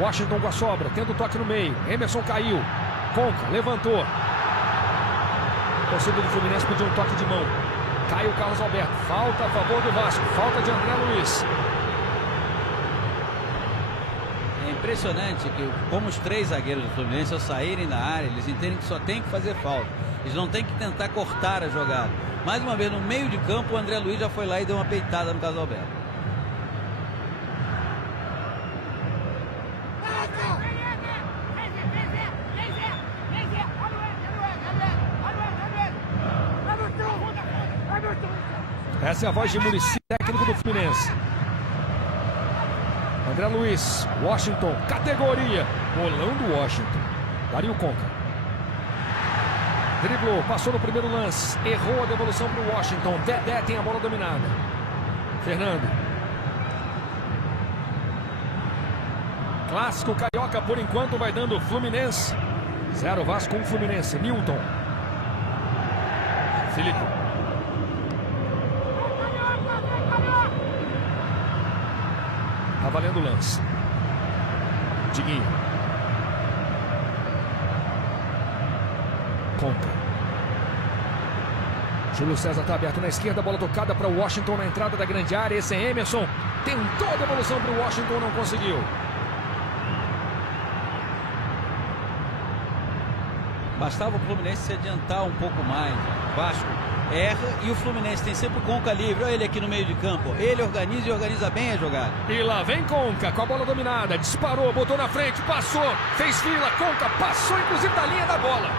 Washington com a sobra, tenta o toque no meio. Emerson caiu, Conca levantou. O torcedor do Fluminense pediu um toque de mão. Cai o Carlos Alberto. Falta a favor do Vasco. Falta de André Luiz. É impressionante que, como os 3 zagueiros do Fluminense, ao saírem da área, eles entendem que só tem que fazer falta. Eles não tem que tentar cortar a jogada. Mais uma vez, no meio de campo, o André Luiz já foi lá e deu uma peitada no Carlos Alberto. Essa é a voz de Muricy, técnico do Fluminense. André Luiz, Washington, categoria. Bolão do Washington. Dario Conca. Driblou, passou no primeiro lance. Errou a devolução para o Washington. Dedé tem a bola dominada. Fernando. Clássico carioca, por enquanto, vai dando Fluminense. 0 Vasco com Fluminense. Newton. Felipe. Tá valendo o lance. Diguinho. Conca. Júlio César tá aberto na esquerda. Bola tocada para o Washington na entrada da grande área. Esse é Emerson. Tentou a devolução para o Washington, não conseguiu. Bastava o Fluminense se adiantar um pouco mais. O Vasco erra e o Fluminense tem sempre o Conca livre. Olha ele aqui no meio de campo. Ele organiza e organiza bem a jogada. E lá vem Conca com a bola dominada. Disparou, botou na frente, passou, fez fila. Conca passou inclusive da linha da bola.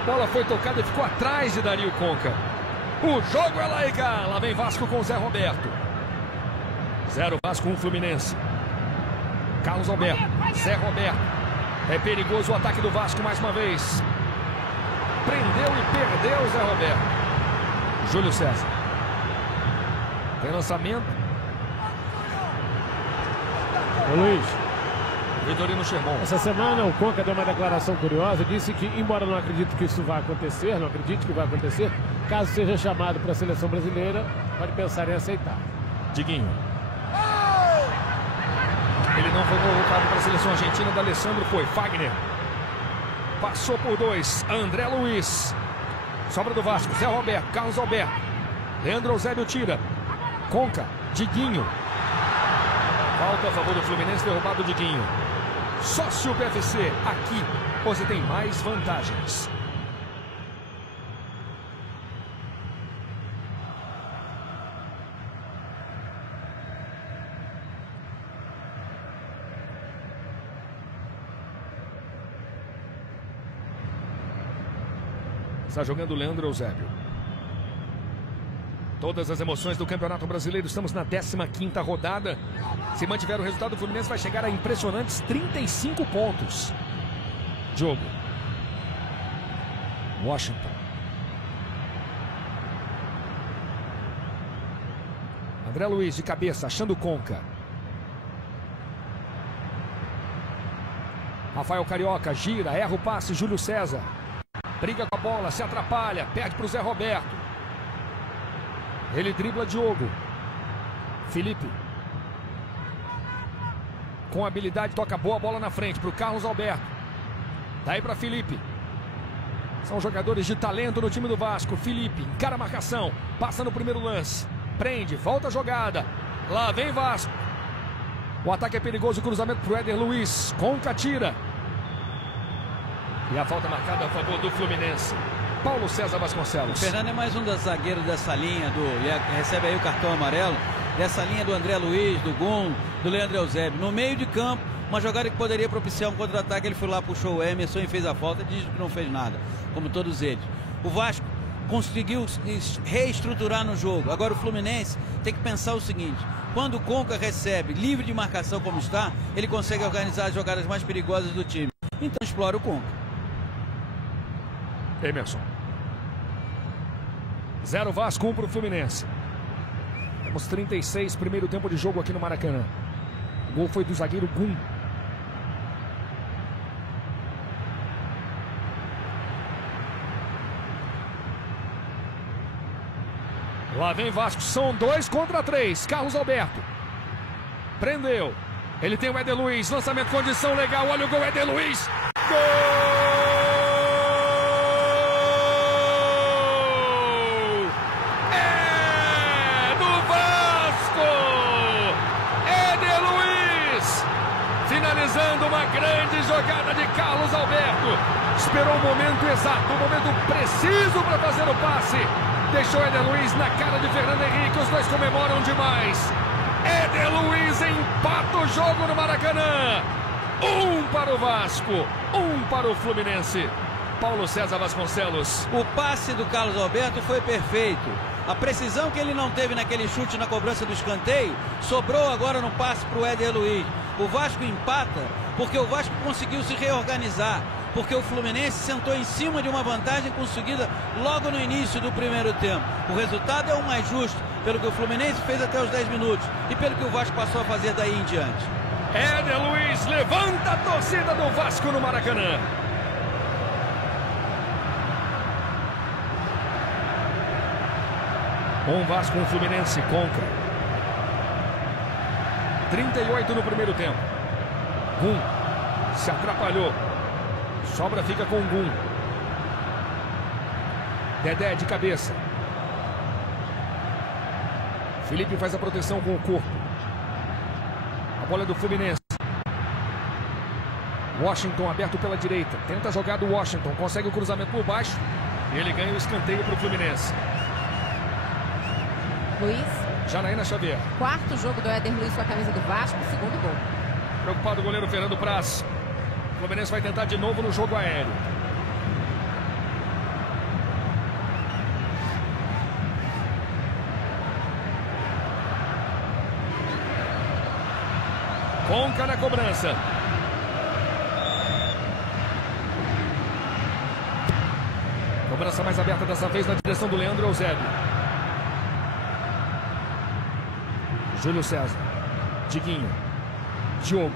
A bola foi tocada e ficou atrás de Dario Conca. O jogo é lá e cá. Lá vem Vasco com Zé Roberto. 0 Vasco 1 Fluminense. Carlos Alberto, Zé Roberto. É perigoso o ataque do Vasco mais uma vez. Prendeu e perdeu Zé Roberto. Júlio César. Tem lançamento. Ô Luiz. Vitorino Sherman. Essa semana o Conca deu uma declaração curiosa. Disse que, embora não acredite que isso vai acontecer, não acredite que vai acontecer, caso seja chamado para a seleção brasileira, pode pensar em aceitar. Diguinho. Ele não foi convocado para a seleção argentina. Da Alessandro foi Fagner. Passou por 2. André Luiz. Sobra do Vasco. Zé Roberto. Carlos Alberto. Leandro Eusébio tira. Conca. Diguinho. Falta a favor do Fluminense. Derrubado o Diguinho. Sócio PFC. Aqui você tem mais vantagens. Está jogando o Leandro Eusébio. Todas as emoções do Campeonato Brasileiro. Estamos na 15ª rodada. Se mantiver o resultado, o Fluminense vai chegar a impressionantes 35 pontos. Jogo. Washington. André Luiz de cabeça, achando o Conca. Rafael Carioca gira, erra o passe, Júlio César. Briga com a bola, se atrapalha, perde para o Zé Roberto. Ele dribla Diogo. Felipe. Com habilidade, toca boa bola na frente para o Carlos Alberto. Daí para Felipe. São jogadores de talento no time do Vasco. Felipe encara a marcação, passa no primeiro lance. Prende, volta a jogada. Lá vem Vasco. O ataque é perigoso, cruzamento para o Éder Luiz. Conca tira. E a falta marcada a favor do Fluminense. Paulo César Vasconcelos. O Fernando é mais um dos zagueiros dessa linha, recebe aí o cartão amarelo, dessa linha do André Luiz, do Gum, do Leandro Eusébio. No meio de campo, uma jogada que poderia propiciar um contra-ataque, ele foi lá, puxou o Emerson e fez a falta, diz que não fez nada, como todos eles. O Vasco conseguiu reestruturar no jogo. Agora o Fluminense tem que pensar o seguinte: quando o Conca recebe, livre de marcação como está, ele consegue organizar as jogadas mais perigosas do time. Então explora o Conca. Emerson. 0 Vasco, 1 para o Fluminense. Temos 36, primeiro tempo de jogo aqui no Maracanã. O gol foi do zagueiro Gum. Lá vem Vasco, são 2 contra 3. Carlos Alberto. Prendeu. Ele tem o Éder Luiz, lançamento, condição legal. Olha o gol, Éder Luiz. Gol! Finalizando uma grande jogada de Carlos Alberto. Esperou o momento exato, o momento preciso para fazer o passe. Deixou Éder Luiz na cara de Fernando Henrique. Os dois comemoram demais. Éder Luiz empata o jogo no Maracanã. 1 para o Vasco, 1 para o Fluminense. Paulo César Vasconcelos. O passe do Carlos Alberto foi perfeito. A precisão que ele não teve naquele chute na cobrança do escanteio sobrou agora no passe para o Éder Luiz. O Vasco empata porque o Vasco conseguiu se reorganizar, porque o Fluminense sentou em cima de uma vantagem conseguida logo no início do primeiro tempo. O resultado é o mais justo, pelo que o Fluminense fez até os 10 minutos e pelo que o Vasco passou a fazer daí em diante. Éder Luiz levanta a torcida do Vasco no Maracanã. Vasco, Fluminense, Conca. 38 no primeiro tempo. Gum se atrapalhou. Sobra fica com Gum. Dedé de cabeça. Felipe faz a proteção com o corpo. A bola é do Fluminense. Washington aberto pela direita. Tenta a jogada do Washington. Consegue o cruzamento por baixo. E ele ganha o escanteio para o Fluminense. Luiz. Janaína Xavier. 4º jogo do Éder Luiz com a camisa do Vasco, 2º gol. Preocupado o goleiro Fernando Praz. O Fluminense vai tentar de novo no jogo aéreo. Conca na cobrança. Cobrança mais aberta dessa vez na direção do Leandro Eusébio. Júlio César. Diguinho. Diogo.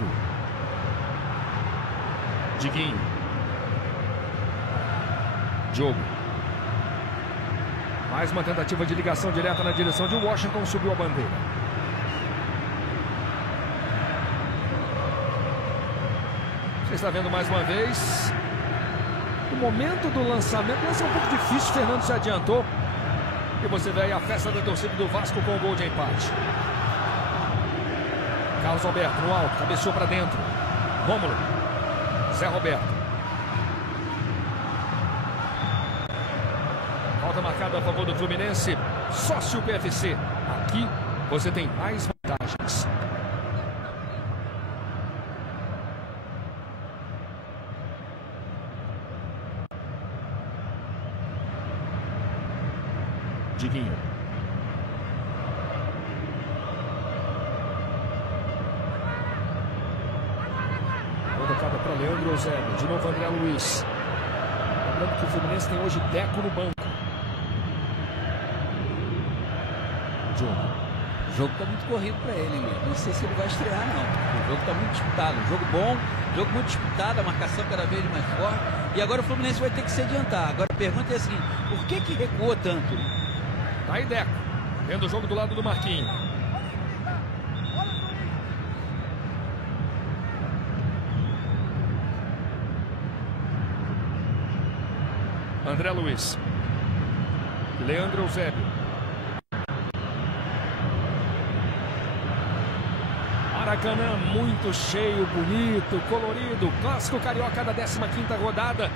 Diguinho. Diogo. Mais uma tentativa de ligação direta na direção de Washington. Subiu a bandeira. Você está vendo mais uma vez o momento do lançamento. Lance é um pouco difícil. Fernando se adiantou. E você vê aí a festa da torcida do Vasco com o gol de empate. Carlos Alberto no alto, cabeceou para dentro. Rômulo. Zé Roberto. Falta marcada a favor do Fluminense. Sócio PFC. Aqui você tem mais vantagens. Diguinho. Tocada para Leandro Eusébio. De novo André Luiz. Lembrando que o Fluminense tem hoje Deco no banco. O jogo está muito corrido para ele, hein? Não sei se ele vai estrear, não. O jogo está muito disputado. Um jogo bom, jogo muito disputado, a marcação cada vez mais forte. E agora o Fluminense vai ter que se adiantar. Agora a pergunta é a seguinte: por que recuou tanto? Tá aí Deco, vendo o jogo do lado do Marquinhos. André Luiz. Leandro Eusébio. Maracanã muito cheio, bonito, colorido. Clássico carioca da 15ª rodada.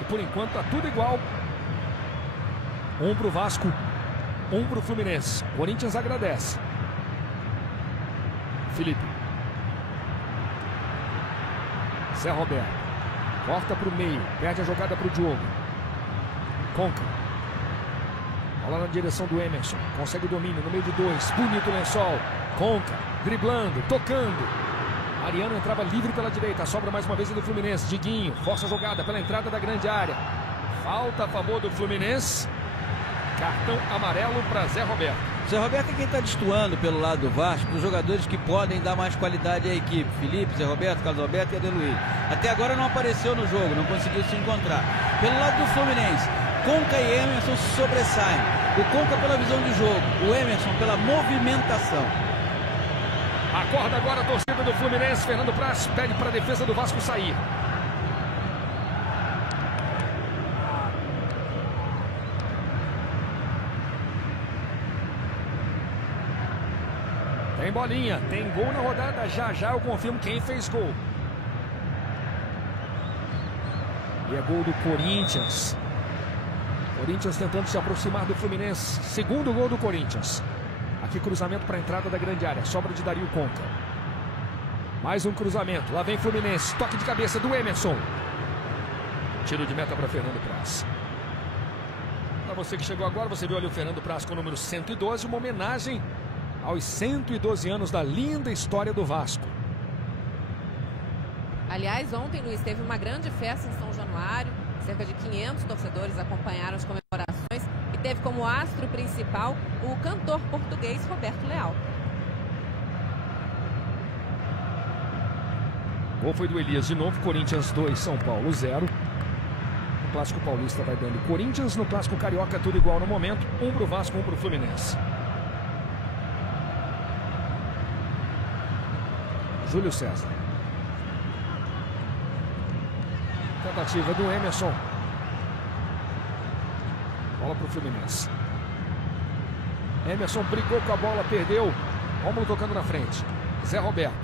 E por enquanto tá tudo igual. Um pro Vasco, um pro Fluminense. Corinthians agradece. Felipe. Zé Roberto. Corta pro meio. Perde a jogada pro Diogo. Conca. Bola na direção do Emerson. Consegue o domínio no meio de dois. Bonito lençol. Conca. Driblando. Tocando. Mariano entrava livre pela direita. Sobra mais uma vez do Fluminense. Diguinho. Força a jogada pela entrada da grande área. Falta a favor do Fluminense. Cartão amarelo para Zé Roberto. Zé Roberto é quem está destoando pelo lado do Vasco, os jogadores que podem dar mais qualidade à equipe. Felipe, Zé Roberto, Carlos Alberto e Adeluí. Até agora não apareceu no jogo, não conseguiu se encontrar. Pelo lado do Fluminense, Conca e Emerson se sobressaem. O Conca pela visão de jogo, o Emerson pela movimentação. Acorda agora a torcida do Fluminense. Fernando Praz pede para a defesa do Vasco sair. Tem bolinha, tem gol na rodada. Já já eu confirmo quem fez gol. E é gol do Corinthians. Corinthians tentando se aproximar do Fluminense. Segundo gol do Corinthians. Aqui cruzamento para a entrada da grande área. Sobra de Dario Conca. Mais um cruzamento. Lá vem Fluminense. Toque de cabeça do Emerson. Tiro de meta para Fernando Praz. Para você que chegou agora, você viu ali o Fernando Praz com o número 112. Uma homenagem aos 112 anos da linda história do Vasco. Aliás, ontem, Luiz, teve uma grande festa em São Januário. Cerca de 500 torcedores acompanharam as comemorações e teve como astro principal o cantor português Roberto Leal. O gol foi do Elias de novo. Corinthians 2, São Paulo 0. O Clássico Paulista vai dando Corinthians. No Clássico Carioca tudo igual no momento. Um pro Vasco, um pro Fluminense. Júlio César. Tentativa do Emerson. Bola para o Fluminense. Emerson brigou com a bola, perdeu. Rômulo tocando na frente. Zé Roberto.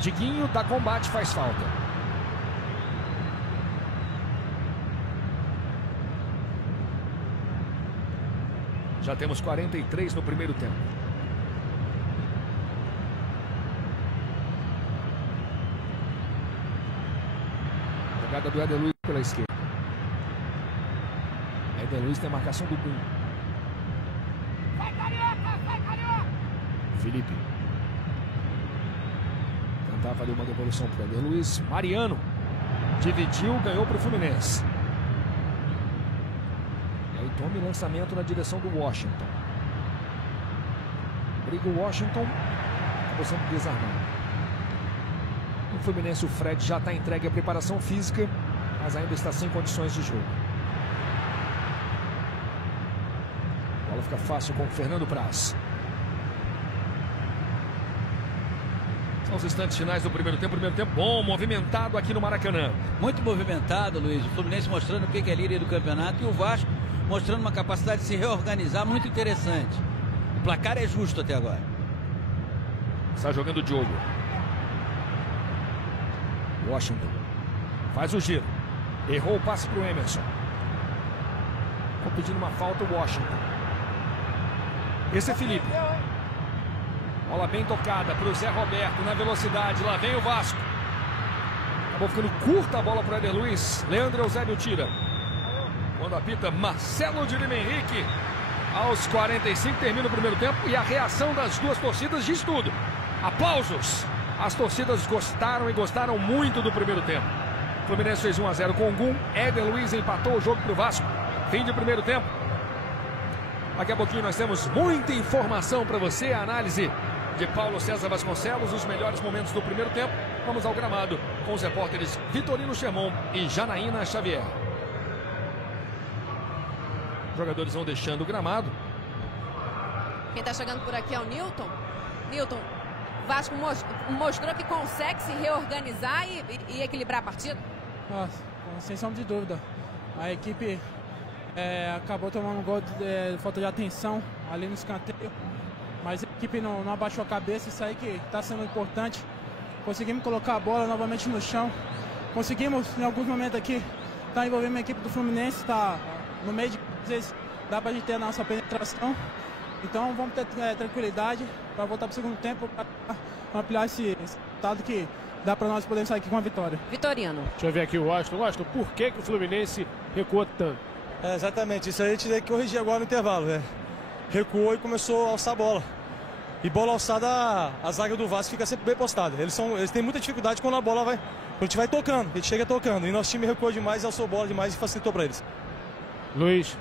Diguinho dá combate, faz falta. Já temos 43 no primeiro tempo. Jogada do Éder Luiz pela esquerda. Éder Luiz tem a marcação do Gum. Vai, Carioca! Vai, Carioca! Felipe. Tentava ali uma devolução para o Éder Luiz. Mariano. Dividiu, ganhou para o Fluminense. E aí toma o lançamento na direção do Washington. Briga o Washington. Acabou sendo desarmado. O Fluminense, o Fred já está entregue à preparação física, mas ainda está sem condições de jogo. A bola fica fácil com o Fernando Praz. São os instantes finais do primeiro tempo. Primeiro tempo bom, movimentado aqui no Maracanã. Muito movimentado, Luiz. O Fluminense mostrando o que é líder do campeonato e o Vasco mostrando uma capacidade de se reorganizar muito interessante. O placar é justo até agora. Está jogando o Diogo. Washington faz o giro. Errou o passe para o Emerson. Estão pedindo uma falta o Washington. Esse é Felipe. Bola bem tocada para o Zé Roberto na velocidade. Lá vem o Vasco. Acabou ficando curta a bola para o Éder Luiz. Leandro Eusébio tira. Quando apita Marcelo de Lima Henrique. Aos 45 termina o primeiro tempo. E a reação das duas torcidas diz tudo. Aplausos. As torcidas gostaram e gostaram muito do primeiro tempo. Fluminense fez 1 a 0 com o Gum. Éder Luiz empatou o jogo para o Vasco. Fim de primeiro tempo. Daqui a pouquinho nós temos muita informação para você. A análise de Paulo César Vasconcelos, os melhores momentos do primeiro tempo. Vamos ao gramado com os repórteres Vitorino Schermon e Janaína Xavier. Os jogadores vão deixando o gramado. Quem está chegando por aqui é o Newton. Newton, o Vasco mostrou que consegue se reorganizar e equilibrar a partida? Sem sombra de dúvida. A equipe acabou tomando um gol de falta de atenção ali no escanteio. Mas a equipe não abaixou a cabeça, isso aí que está sendo importante. Conseguimos colocar a bola novamente no chão. Conseguimos, em alguns momentos aqui, estar envolvendo a equipe do Fluminense, está no meio de... Às vezes dá para a gente ter a nossa penetração. Então vamos ter tranquilidade para voltar para o segundo tempo, para ampliar esse resultado que dá para nós podermos sair aqui com a vitória. Vitorino. Deixa eu ver aqui o Washington. Washington, por que o Fluminense recuou tanto? Exatamente, isso aí a gente tem que corrigir agora no intervalo. Recuou e começou a alçar a bola. E bola alçada, a zaga do Vasco fica sempre bem postada. Eles têm muita dificuldade quando a bola vai. Quando a gente vai tocando, a gente chega tocando. E nosso time recuou demais, alçou bola demais e facilitou para eles. Luiz.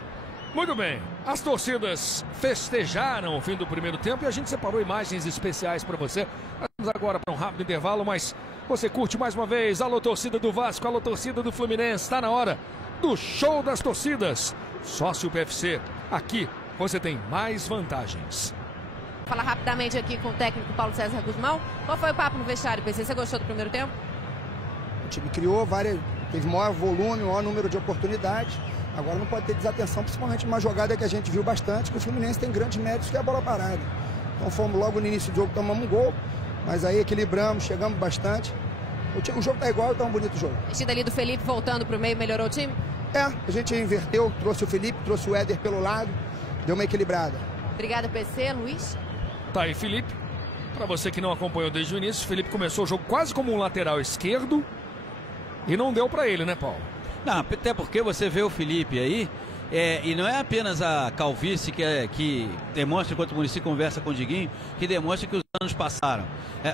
Muito bem, as torcidas festejaram o fim do primeiro tempo e a gente separou imagens especiais para você. Vamos agora para um rápido intervalo, mas você curte mais uma vez. Alô, torcida do Vasco, alô, torcida do Fluminense. Está na hora do show das torcidas. Sócio PFC, aqui você tem mais vantagens. Vou falar rapidamente aqui com o técnico Paulo César Guzmão. Qual foi o papo no vestiário, PC? Você gostou do primeiro tempo? O time criou teve maior volume, maior número de oportunidades. Agora não pode ter desatenção, principalmente numa jogada que a gente viu bastante, que o Fluminense tem grandes méritos, que é a bola parada. Então fomos logo no início do jogo, tomamos um gol, mas aí equilibramos, chegamos bastante. O jogo tá igual, tá um bonito jogo. A mexida ali do Felipe voltando pro meio, melhorou o time? A gente inverteu, trouxe o Felipe, trouxe o Éder pelo lado, deu uma equilibrada. Obrigada, PC. Luiz? Tá aí, Felipe. Para você que não acompanhou desde o início, o Felipe começou o jogo quase como um lateral esquerdo e não deu para ele, né, Paulo? Não, até porque você vê o Felipe aí, e não é apenas a calvície que demonstra, enquanto o Muricy conversa com o Diguinho, que demonstra que os anos passaram.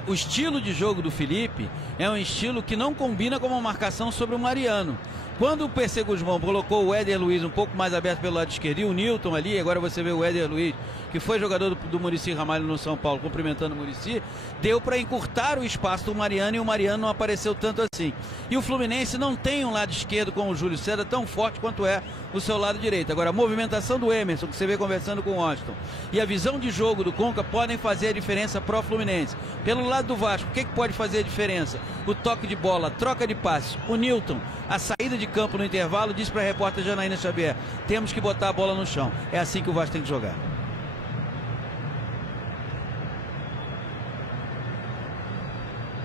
O estilo de jogo do Felipe é um estilo que não combina com uma marcação sobre o Mariano. Quando o PC Guzmão colocou o Éder Luiz um pouco mais aberto pelo lado esquerdo e o Newton ali, agora você vê o Éder Luiz, que foi jogador do Muricy Ramalho no São Paulo, cumprimentando o Muricy, deu para encurtar o espaço do Mariano e o Mariano não apareceu tanto assim. E o Fluminense não tem um lado esquerdo com o Júlio César tão forte quanto é o seu lado direito. Agora, a movimentação do Emerson, que você vê conversando com o Washington, e a visão de jogo do Conca podem fazer a diferença pro Fluminense. Pelo lado do Vasco, o que pode fazer a diferença? O toque de bola, a troca de passes. O Newton, a saída de campo no intervalo, disse para a repórter Janaína Xavier, temos que botar a bola no chão. É assim que o Vasco tem que jogar.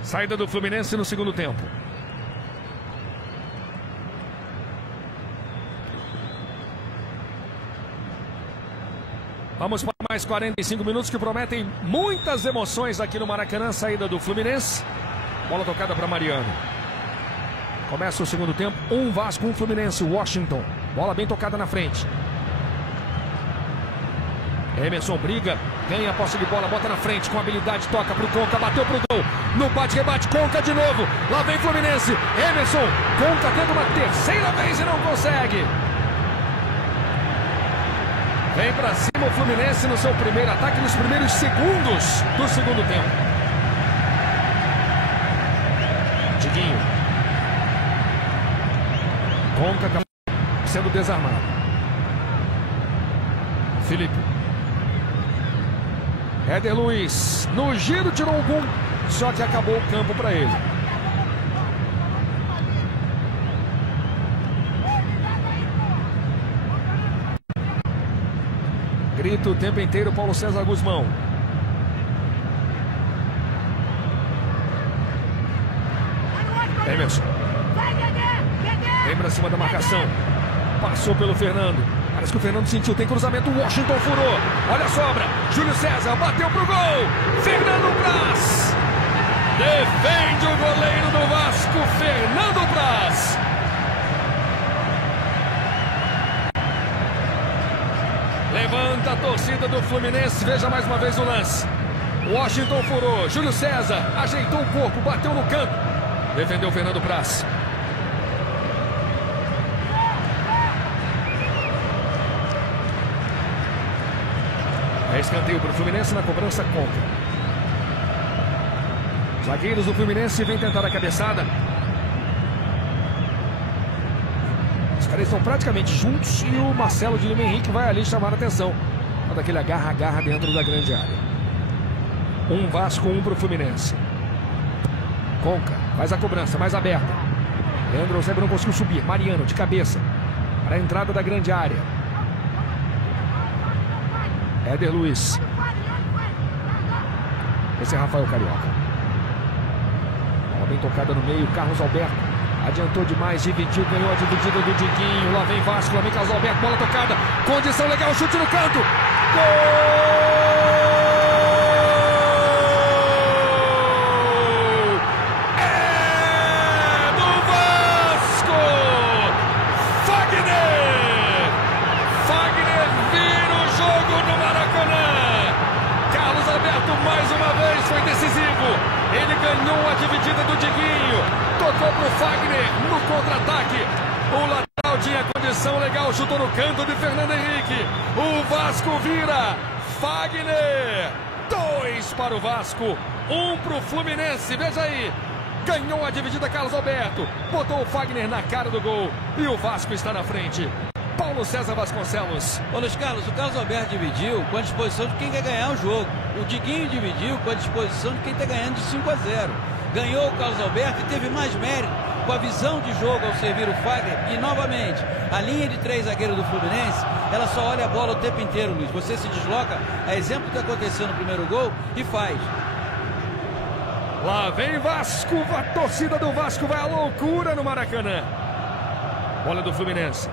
Saída do Fluminense no segundo tempo. Vamos para mais 45 minutos que prometem muitas emoções aqui no Maracanã. Saída do Fluminense. Bola tocada para Mariano. Começa o segundo tempo. Um Vasco, um Fluminense. Washington. Bola bem tocada na frente. Emerson briga, ganha a posse de bola, bota na frente com habilidade, toca pro Conca, bateu pro gol. No bate-rebate, Conca de novo. Lá vem Fluminense. Emerson, Conca tenta uma terceira vez e não consegue. Vem pra cima o Fluminense no seu primeiro ataque, nos primeiros segundos do segundo tempo. Diguinho. Conca sendo desarmado. Felipe. Éder Luiz, no giro tirou o gol, só que acabou o campo para ele. Grita o tempo inteiro Paulo César Guzmão. Emerson. Vem para cima da marcação. Passou pelo Fernando. Parece que o Fernando sentiu, tem cruzamento, o Washington furou. Olha a sobra, Júlio César bateu pro gol. Fernando Praz. Defende o goleiro do Vasco, Fernando Praz. Levanta a torcida do Fluminense, veja mais uma vez o lance. Washington furou, Júlio César ajeitou o corpo, bateu no canto. Defendeu o Fernando Praz. É escanteio para o Fluminense na cobrança contra. Zagueiros do Fluminense vem tentar a cabeçada. Os caras estão praticamente juntos e o Marcelo de Lima Henrique vai ali chamar a atenção. Olha aquele agarra-agarra dentro da grande área. Um Vasco, um para o Fluminense. Conca faz a cobrança mais aberta. Leandro Eusébio não conseguiu subir. Mariano de cabeça para a entrada da grande área. Éder Luiz. Esse é Rafael Carioca. Bola bem tocada no meio. Carlos Alberto adiantou demais, dividiu, ganhou a dividida do Diguinho. Lá vem Vasco, lá vem Carlos Alberto. Bola tocada, condição legal, chute no canto. Gol! Mais uma vez foi decisivo. Ele ganhou a dividida do Diguinho. Tocou para o Fagner no contra-ataque. O lateral tinha condição legal. Chutou no canto de Fernando Henrique. O Vasco vira. Fagner. 2 para o Vasco. 1 para o Fluminense. Veja aí. Ganhou a dividida Carlos Alberto. Botou o Fagner na cara do gol. E o Vasco está na frente. Paulo César Vasconcelos. Ô Luiz Carlos, o Carlos Alberto dividiu com a disposição de quem quer ganhar o jogo. O Diguinho dividiu com a disposição de quem está ganhando de 5-0. Ganhou o Carlos Alberto e teve mais mérito com a visão de jogo ao servir o Fagner. E novamente, a linha de 3 zagueiros do Fluminense, ela só olha a bola o tempo inteiro, Luiz. Você se desloca, é exemplo do que aconteceu no primeiro gol e faz. Lá vem Vasco, a torcida do Vasco vai à loucura no Maracanã. Bola do Fluminense.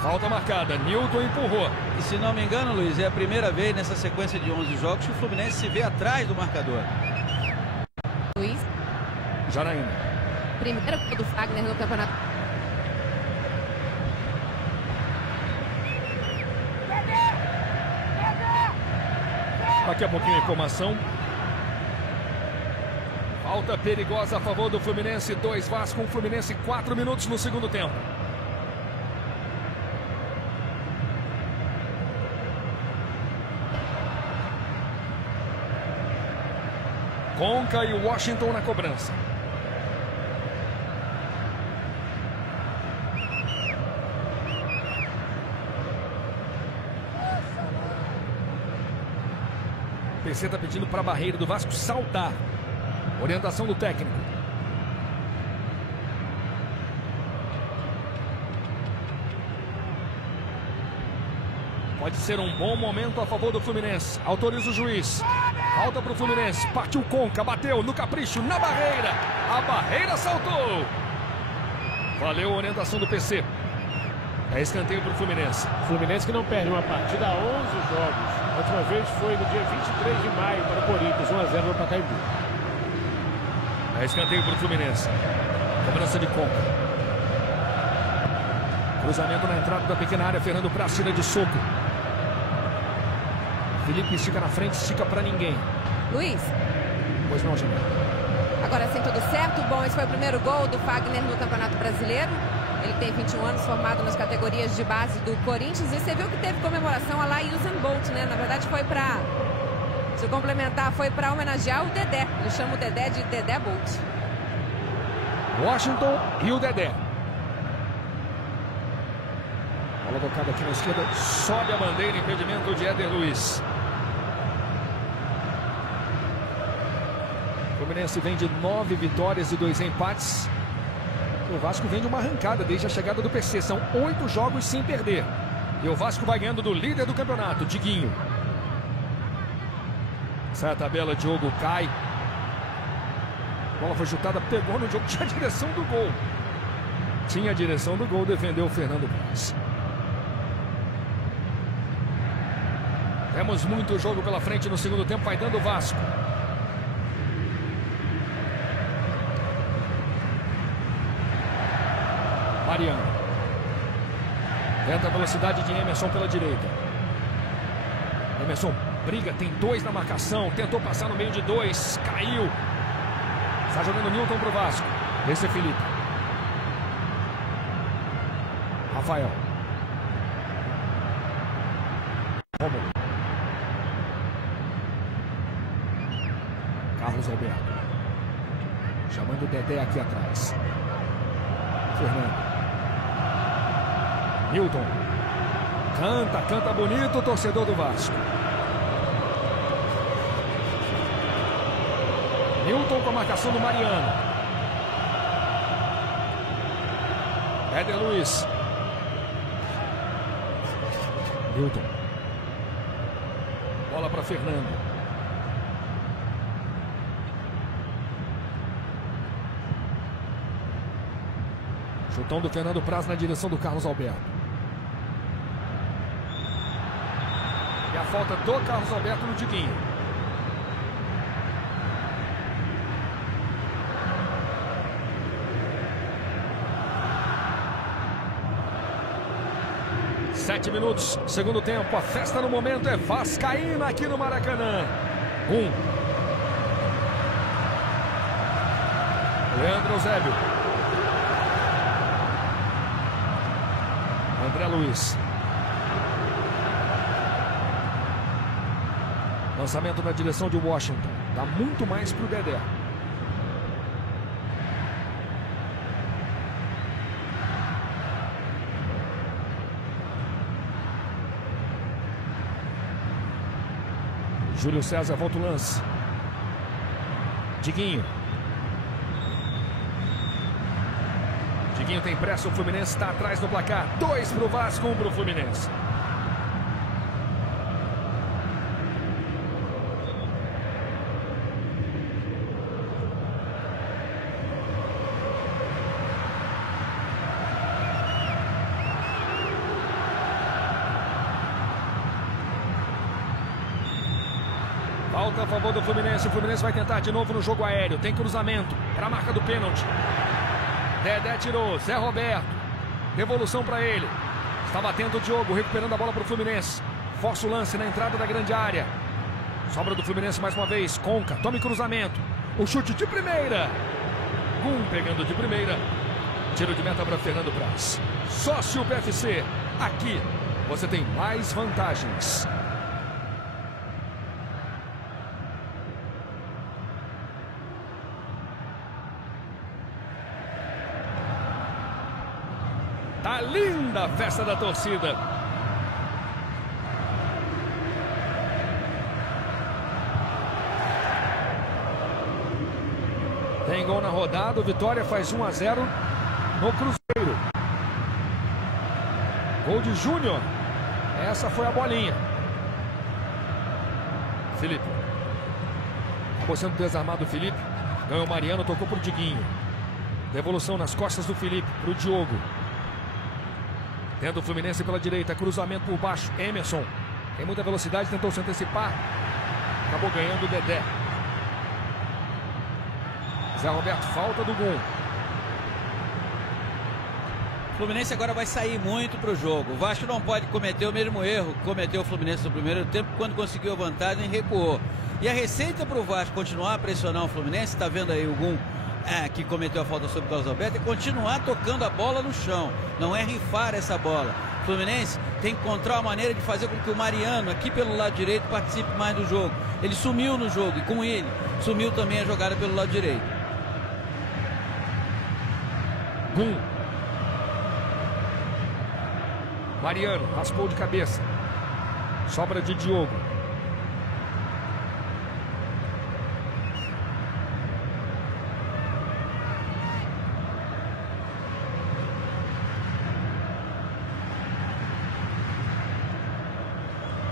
Falta marcada, Nilton empurrou. E se não me engano, Luiz, é a primeira vez nessa sequência de 11 jogos que o Fluminense se vê atrás do marcador. Luiz. Janaína. Primeiro gol do Fagner no campeonato. Daqui a pouquinho a informação. Falta perigosa a favor do Fluminense, 2 Vasco, 1 Fluminense, 4 minutos no segundo tempo. Conca e Washington na cobrança. O PC está pedindo para a barreira do Vasco saltar. Orientação do técnico. Pode ser um bom momento a favor do Fluminense. Autoriza o juiz. Falta para o Fluminense. Partiu Conca, bateu no capricho, na barreira. A barreira saltou. Valeu a orientação do PC. É escanteio para o Fluminense. Fluminense que não perde uma partida há 11 jogos. A última vez foi no dia 23 de maio para o Corinthians, 1-0 no Pacaembu. É escanteio para o Fluminense. Cobrança de Conca. Cruzamento na entrada da pequena área. Fernando Praz tira de soco. Felipe estica na frente, estica para ninguém. Luiz. Pois não, Janela. Agora sim, tudo certo. Bom, esse foi o primeiro gol do Fagner no Campeonato Brasileiro. Ele tem 21 anos, formado nas categorias de base do Corinthians. E você viu que teve comemoração a lá Usain Bolt, né? Na verdade foi para, se complementar, foi para homenagear o Dedé. Ele chama o Dedé de Dedé Bolt. Washington e o Dedé. Bola tocada aqui na esquerda. Sobe a bandeira, impedimento de Éder Luiz. O Fluminense vem de 9 vitórias e 2 empates. O Vasco vem de uma arrancada desde a chegada do PC. São 8 jogos sem perder. E o Vasco vai ganhando do líder do campeonato, Diguinho. Sai a tabela, Diogo cai. A bola foi chutada, pegou no Diogo. Tinha a direção do gol. Tinha a direção do gol, defendeu o Fernando Praz. Temos muito jogo pela frente no segundo tempo. Vai dando o Vasco. Mariano. Tenta a velocidade de Emerson pela direita. Emerson briga, tem 2 na marcação. Tentou passar no meio de 2. Caiu. Está jogando Nilton para o Vasco. Esse é Felipe. Rafael. Rômulo. Carlos Alberto. Chamando o Dedé aqui atrás. Fernando. Milton. Canta bonito o torcedor do Vasco. Milton com a marcação do Mariano. Éder Luiz. Milton. Bola para Fernando. Chutão do Fernando Praz na direção do Carlos Alberto. E a falta do Carlos Alberto no Diguinho. Sete minutos, segundo tempo. A festa no momento é vascaína aqui no Maracanã. Leandro Eusébio. André Luiz. Lançamento na direção de Washington. Dá muito mais para o Dedé. Júlio César volta o lance. Diguinho. Diguinho tem pressa, o Fluminense está atrás do placar. 2 para o Vasco, 1 para o Fluminense. Falta a favor do Fluminense. O Fluminense vai tentar de novo no jogo aéreo. Tem cruzamento para a marca do pênalti. Dedé tirou. Zé Roberto. Devolução para ele. Está batendo o Diogo. Recuperando a bola para o Fluminense. Força o lance na entrada da grande área. Sobra do Fluminense mais uma vez. Conca. Tome cruzamento. O chute de primeira. Pegando de primeira. Tiro de meta para Fernando Praz. Sócio PFC. Aqui você tem mais vantagens. Tá linda a festa da torcida. Tem gol na rodada. O Vitória faz 1-0 no Cruzeiro. Gol de Júnior. Essa foi a bolinha. Felipe. Acabou sendo desarmado o Felipe. Ganhou o Mariano, tocou pro Diguinho. Devolução nas costas do Felipe pro Diogo. Tendo o Fluminense pela direita, cruzamento por baixo, Emerson. Tem muita velocidade, tentou se antecipar. Acabou ganhando o Dedé. Zé Roberto, falta do gol. O Fluminense agora vai sair muito para o jogo. O Vasco não pode cometer o mesmo erro que cometeu o Fluminense no primeiro tempo, quando conseguiu a vantagem e recuou. E a receita para o Vasco continuar a pressionar o Fluminense, está vendo aí o Gum, que cometeu a falta sobre o Carlos Alberto, é continuar tocando a bola no chão, não é rifar essa bola. O Fluminense tem que encontrar uma maneira de fazer com que o Mariano, aqui pelo lado direito, participe mais do jogo. Ele sumiu no jogo e com ele sumiu também a jogada pelo lado direito. Mariano raspou de cabeça. Sobra de Diogo.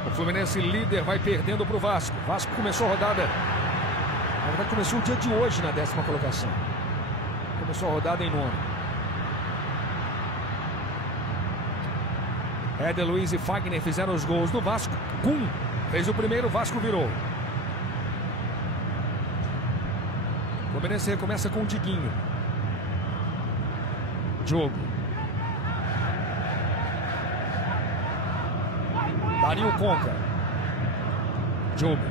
O Fluminense líder vai perdendo para o Vasco. O Vasco começou a rodada. Na verdade, começou o dia de hoje na 10ª colocação. Começou a rodada em 9º. Éder Luiz e Fagner fizeram os gols do Vasco. Gum fez o primeiro, o Vasco virou. O Fluminense recomeça com o Diguinho. Diogo. Dario Conca. Diogo.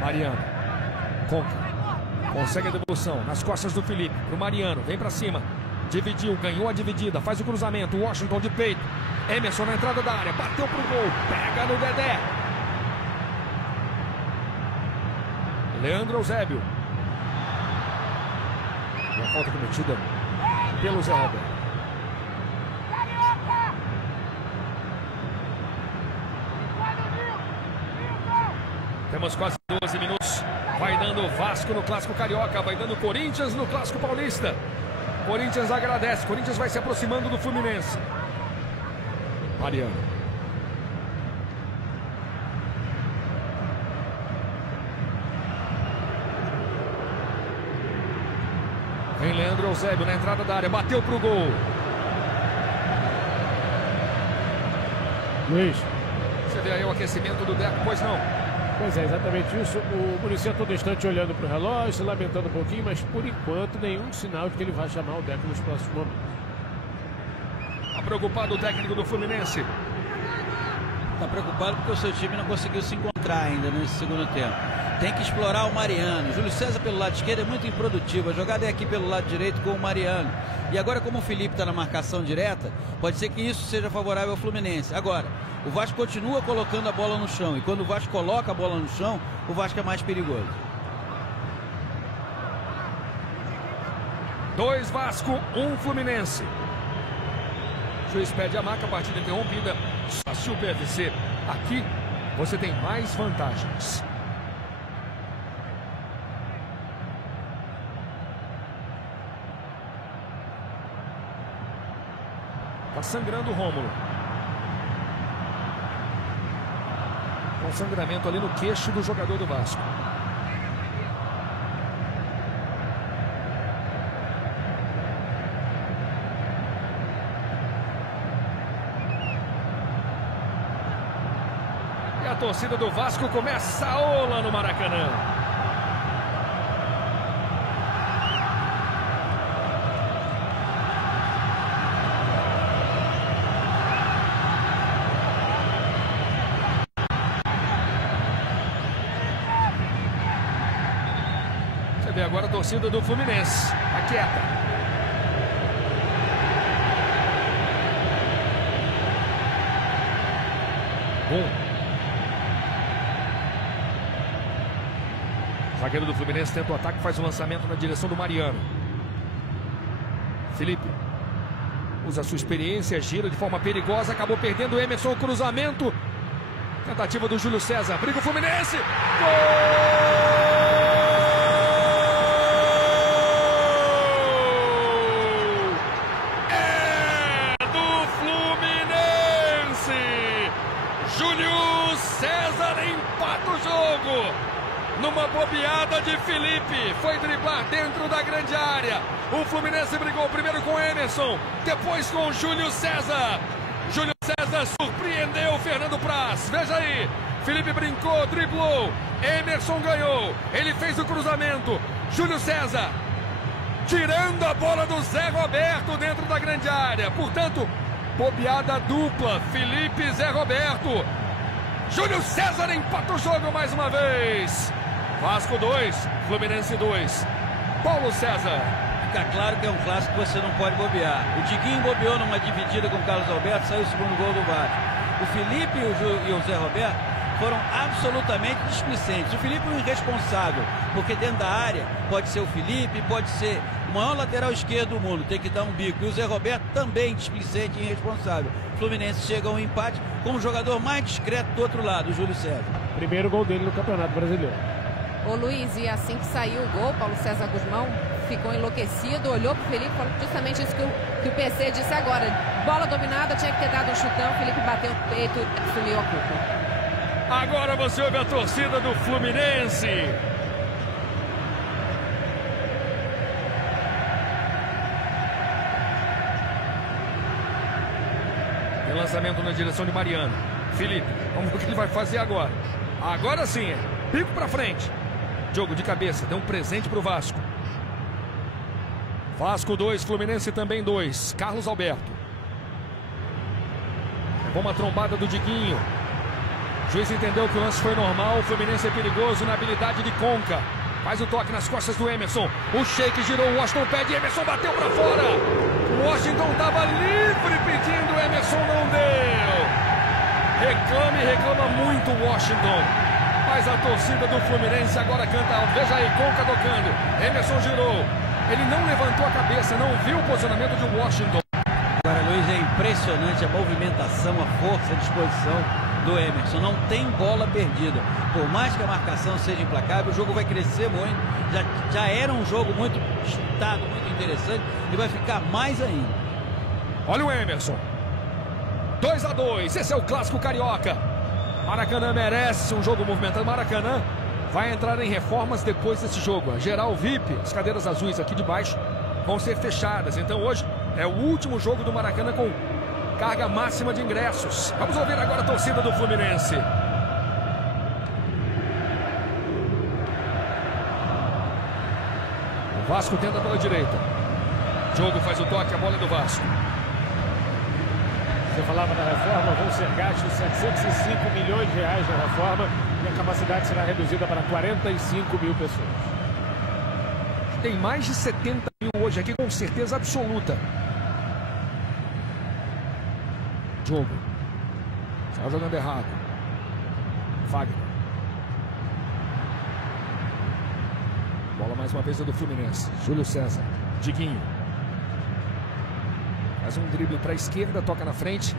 Mariano. Conca. Consegue a devolução nas costas do Felipe. Pro Mariano. Vem pra cima. Dividiu, ganhou a dividida, faz o cruzamento. Washington de peito. Emerson na entrada da área, bateu pro gol. Pega no Dedé. Leandro Eusébio. E a falta cometida pelo Zé Roberto. Temos quase 12 minutos. Vai dando o Vasco no Clássico Carioca. Vai dando o Corinthians no Clássico Paulista. Corinthians agradece. Corinthians vai se aproximando do Fluminense. Mariano. Vem Leandro Eusébio na entrada da área. Bateu pro gol. Luiz. Você vê aí o aquecimento do Deco, pois não? Pois é, exatamente isso. O Muricy a todo instante olhando para o relógio, se lamentando um pouquinho, mas por enquanto nenhum sinal de que ele vai chamar o Deco nos próximos momentos. Está preocupado o técnico do Fluminense? Está preocupado porque o seu time não conseguiu se encontrar ainda nesse segundo tempo. Tem que explorar o Mariano. Júlio César pelo lado esquerdo é muito improdutivo. A jogada é aqui pelo lado direito com o Mariano. E agora, como o Felipe está na marcação direta, pode ser que isso seja favorável ao Fluminense. Agora, o Vasco continua colocando a bola no chão. E quando o Vasco coloca a bola no chão, o Vasco é mais perigoso. 2 Vasco, 1 Fluminense. O juiz pede a marca, a partida interrompida. Sócio PFC. Aqui você tem mais vantagens. Tá sangrando o Rômulo. Com sangramento ali no queixo do jogador do Vasco. E a torcida do Vasco começa a ola no Maracanã. Agora a torcida do Fluminense está quieta. O zagueiro do Fluminense tenta o ataque, faz o lançamento na direção do Mariano. Felipe usa a sua experiência, gira de forma perigosa, acabou perdendo o Emerson, cruzamento. Tentativa do Júlio César, briga o Fluminense. Gol! Numa bobeada de Felipe, foi driblar dentro da grande área. O Fluminense brigou primeiro com Emerson, depois com Júlio César. Júlio César surpreendeu Fernando Praz. Veja aí, Felipe brincou, driblou, Emerson ganhou, ele fez o cruzamento. Júlio César tirando a bola do Zé Roberto dentro da grande área. Portanto, bobeada dupla, Felipe e Zé Roberto. Júlio César empata o jogo mais uma vez. Vasco 2, Fluminense 2. Paulo César. Fica claro que é um clássico que você não pode bobear. O Diguinho bobeou numa dividida com o Carlos Alberto, saiu o segundo gol do Vasco. O Felipe e o Zé Roberto foram absolutamente displicentes. O Felipe é um irresponsável, porque dentro da área pode ser o Felipe, pode ser o maior lateral esquerdo do mundo, tem que dar um bico. E o Zé Roberto também displicente e irresponsável. O Fluminense chega a um empate com o jogador mais discreto do outro lado, o Júlio César. Primeiro gol dele no Campeonato Brasileiro. Ô Luiz, e assim que saiu o gol, Paulo César Guzmão ficou enlouquecido, olhou pro Felipe, falou justamente isso que o PC disse agora. Bola dominada, tinha que ter dado um chutão, o Felipe bateu no peito e assumiu a culpa. Agora você ouve a torcida do Fluminense. Tem lançamento na direção de Mariano. Felipe, vamos ver o que ele vai fazer agora. Agora sim, pico pra frente. Jogo de cabeça, deu um presente pro Vasco. Vasco 2, Fluminense também 2. Carlos Alberto. Levou uma trombada do Diguinho. O juiz entendeu que o lance foi normal. O Fluminense é perigoso na habilidade de Conca. Faz o toque nas costas do Emerson. O Sheik girou, o Washington pede, Emerson bateu pra fora. Washington estava livre pedindo, Emerson não deu. Reclama muito o Washington. Mas a torcida do Fluminense agora canta alto. Veja aí, Conca tocando. Emerson girou. Ele não levantou a cabeça, não viu o posicionamento de Washington. Agora, Luiz, é impressionante a movimentação, a força, a disposição do Emerson. Não tem bola perdida. Por mais que a marcação seja implacável, o jogo vai crescer muito. Já era um jogo muito disputado, muito interessante, e vai ficar mais ainda. Olha o Emerson. 2-2. Esse é o clássico carioca. Maracanã merece um jogo movimentado. Maracanã vai entrar em reformas depois desse jogo. A geral VIP, as cadeiras azuis aqui de baixo, vão ser fechadas. Então hoje é o último jogo do Maracanã com carga máxima de ingressos. Vamos ouvir agora a torcida do Fluminense. O Vasco tenta pela direita. Diogo faz o toque, a bola é do Vasco. Você falava da reforma, vão ser gastos 705 milhões de reais na reforma e a capacidade será reduzida para 45 mil pessoas. Tem mais de 70 mil hoje aqui com certeza absoluta. Diogo. Saiu jogando errado. Wagner. Bola mais uma vez é do Fluminense. Júlio César. Diguinho. Faz um drible para a esquerda, toca na frente.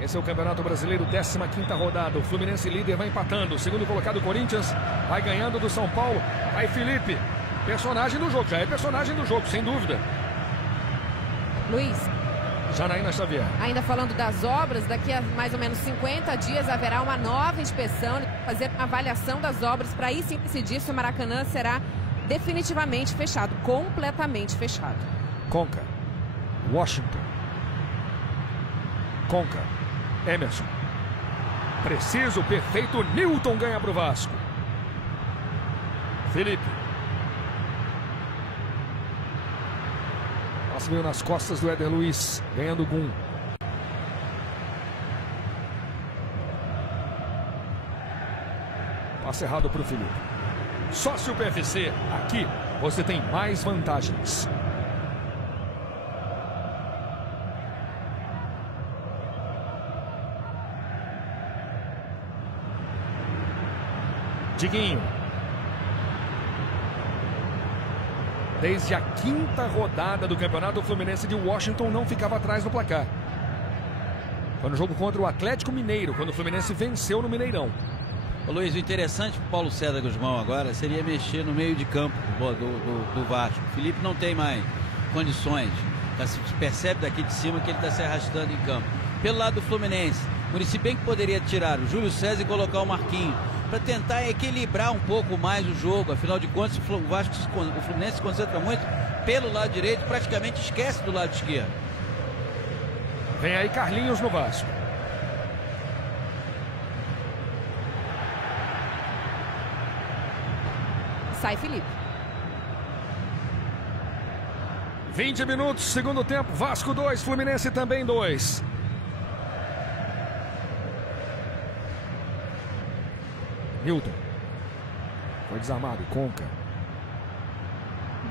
Esse é o Campeonato Brasileiro, 15ª rodada. O Fluminense líder vai empatando. O segundo colocado, Corinthians, vai ganhando do São Paulo. Aí Felipe, personagem do jogo. Já é personagem do jogo, sem dúvida. Luiz. Janaína Xavier. Ainda falando das obras, daqui a mais ou menos 50 dias haverá uma nova inspeção, fazer uma avaliação das obras para aí sim decidir se o Maracanã será definitivamente fechado, completamente fechado. Conca. Washington. Conca. Emerson. Preciso, perfeito. Newton ganha para o Vasco. Felipe. Passe veio nas costas do Éder Luiz. Ganhando o Gum. Passe errado para o Felipe. Sócio PFC. Aqui você tem mais vantagens. Diguinho. Desde a 5ª rodada do Campeonato, o Fluminense de Washington não ficava atrás no placar. Foi no jogo contra o Atlético Mineiro, quando o Fluminense venceu no Mineirão. Ô Luiz, o interessante para o Paulo César Guzmão agora seria mexer no meio de campo do Vasco. O Felipe não tem mais condições. Se percebe daqui de cima que ele está se arrastando em campo. Pelo lado do Fluminense, o Muricy bem que poderia tirar o Júlio César e colocar o Marquinhos, para tentar equilibrar um pouco mais o jogo. Afinal de contas, o Fluminense se concentra muito pelo lado direito, praticamente esquece do lado esquerdo. Vem aí Carlinhos no Vasco. Sai Felipe. 20 minutos, segundo tempo. Vasco 2, Fluminense também 2. Newton. Foi desarmado. Conca.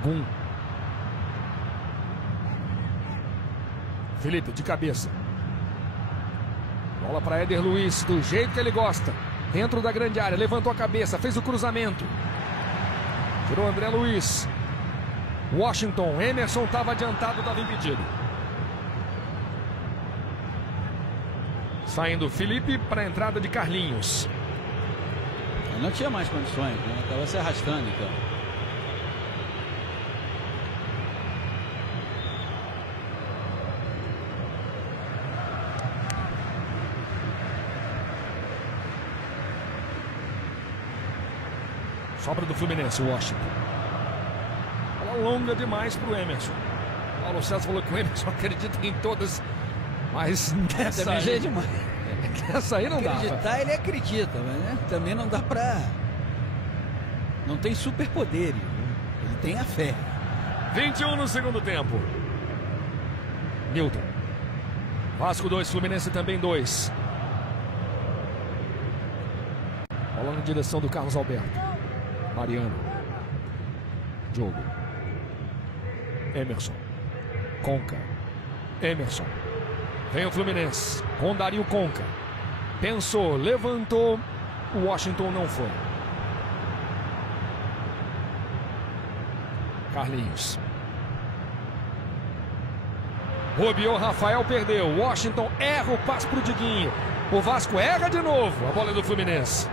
Gum. Felipe de cabeça. Bola para Éder Luiz, do jeito que ele gosta. Dentro da grande área. Levantou a cabeça, fez o cruzamento. Tirou André Luiz. Washington. Emerson estava adiantado, estava impedido. Saindo Felipe para a entrada de Carlinhos. Não tinha mais condições, né? Estava se arrastando, então. Sobra do Fluminense, Washington. Bola longa demais para o Emerson. Paulo César falou que o Emerson acredita em todas, mas nessa aí é demais. Essa aí não dá. Acreditar, ele acredita, mas né? Também não dá pra... Não tem superpoderes, né? Ele tem a fé. 21 no segundo tempo. Newton. Vasco 2, Fluminense também 2. Bola na direção do Carlos Alberto. Mariano. Diogo. Emerson. Conca. Emerson. Vem o Fluminense com Dario Conca. Pensou, levantou. O Washington não foi. Carlinhos. Robiou, Rafael perdeu. Washington erra o passe para o Diguinho. O Vasco erra de novo. A bola é do Fluminense.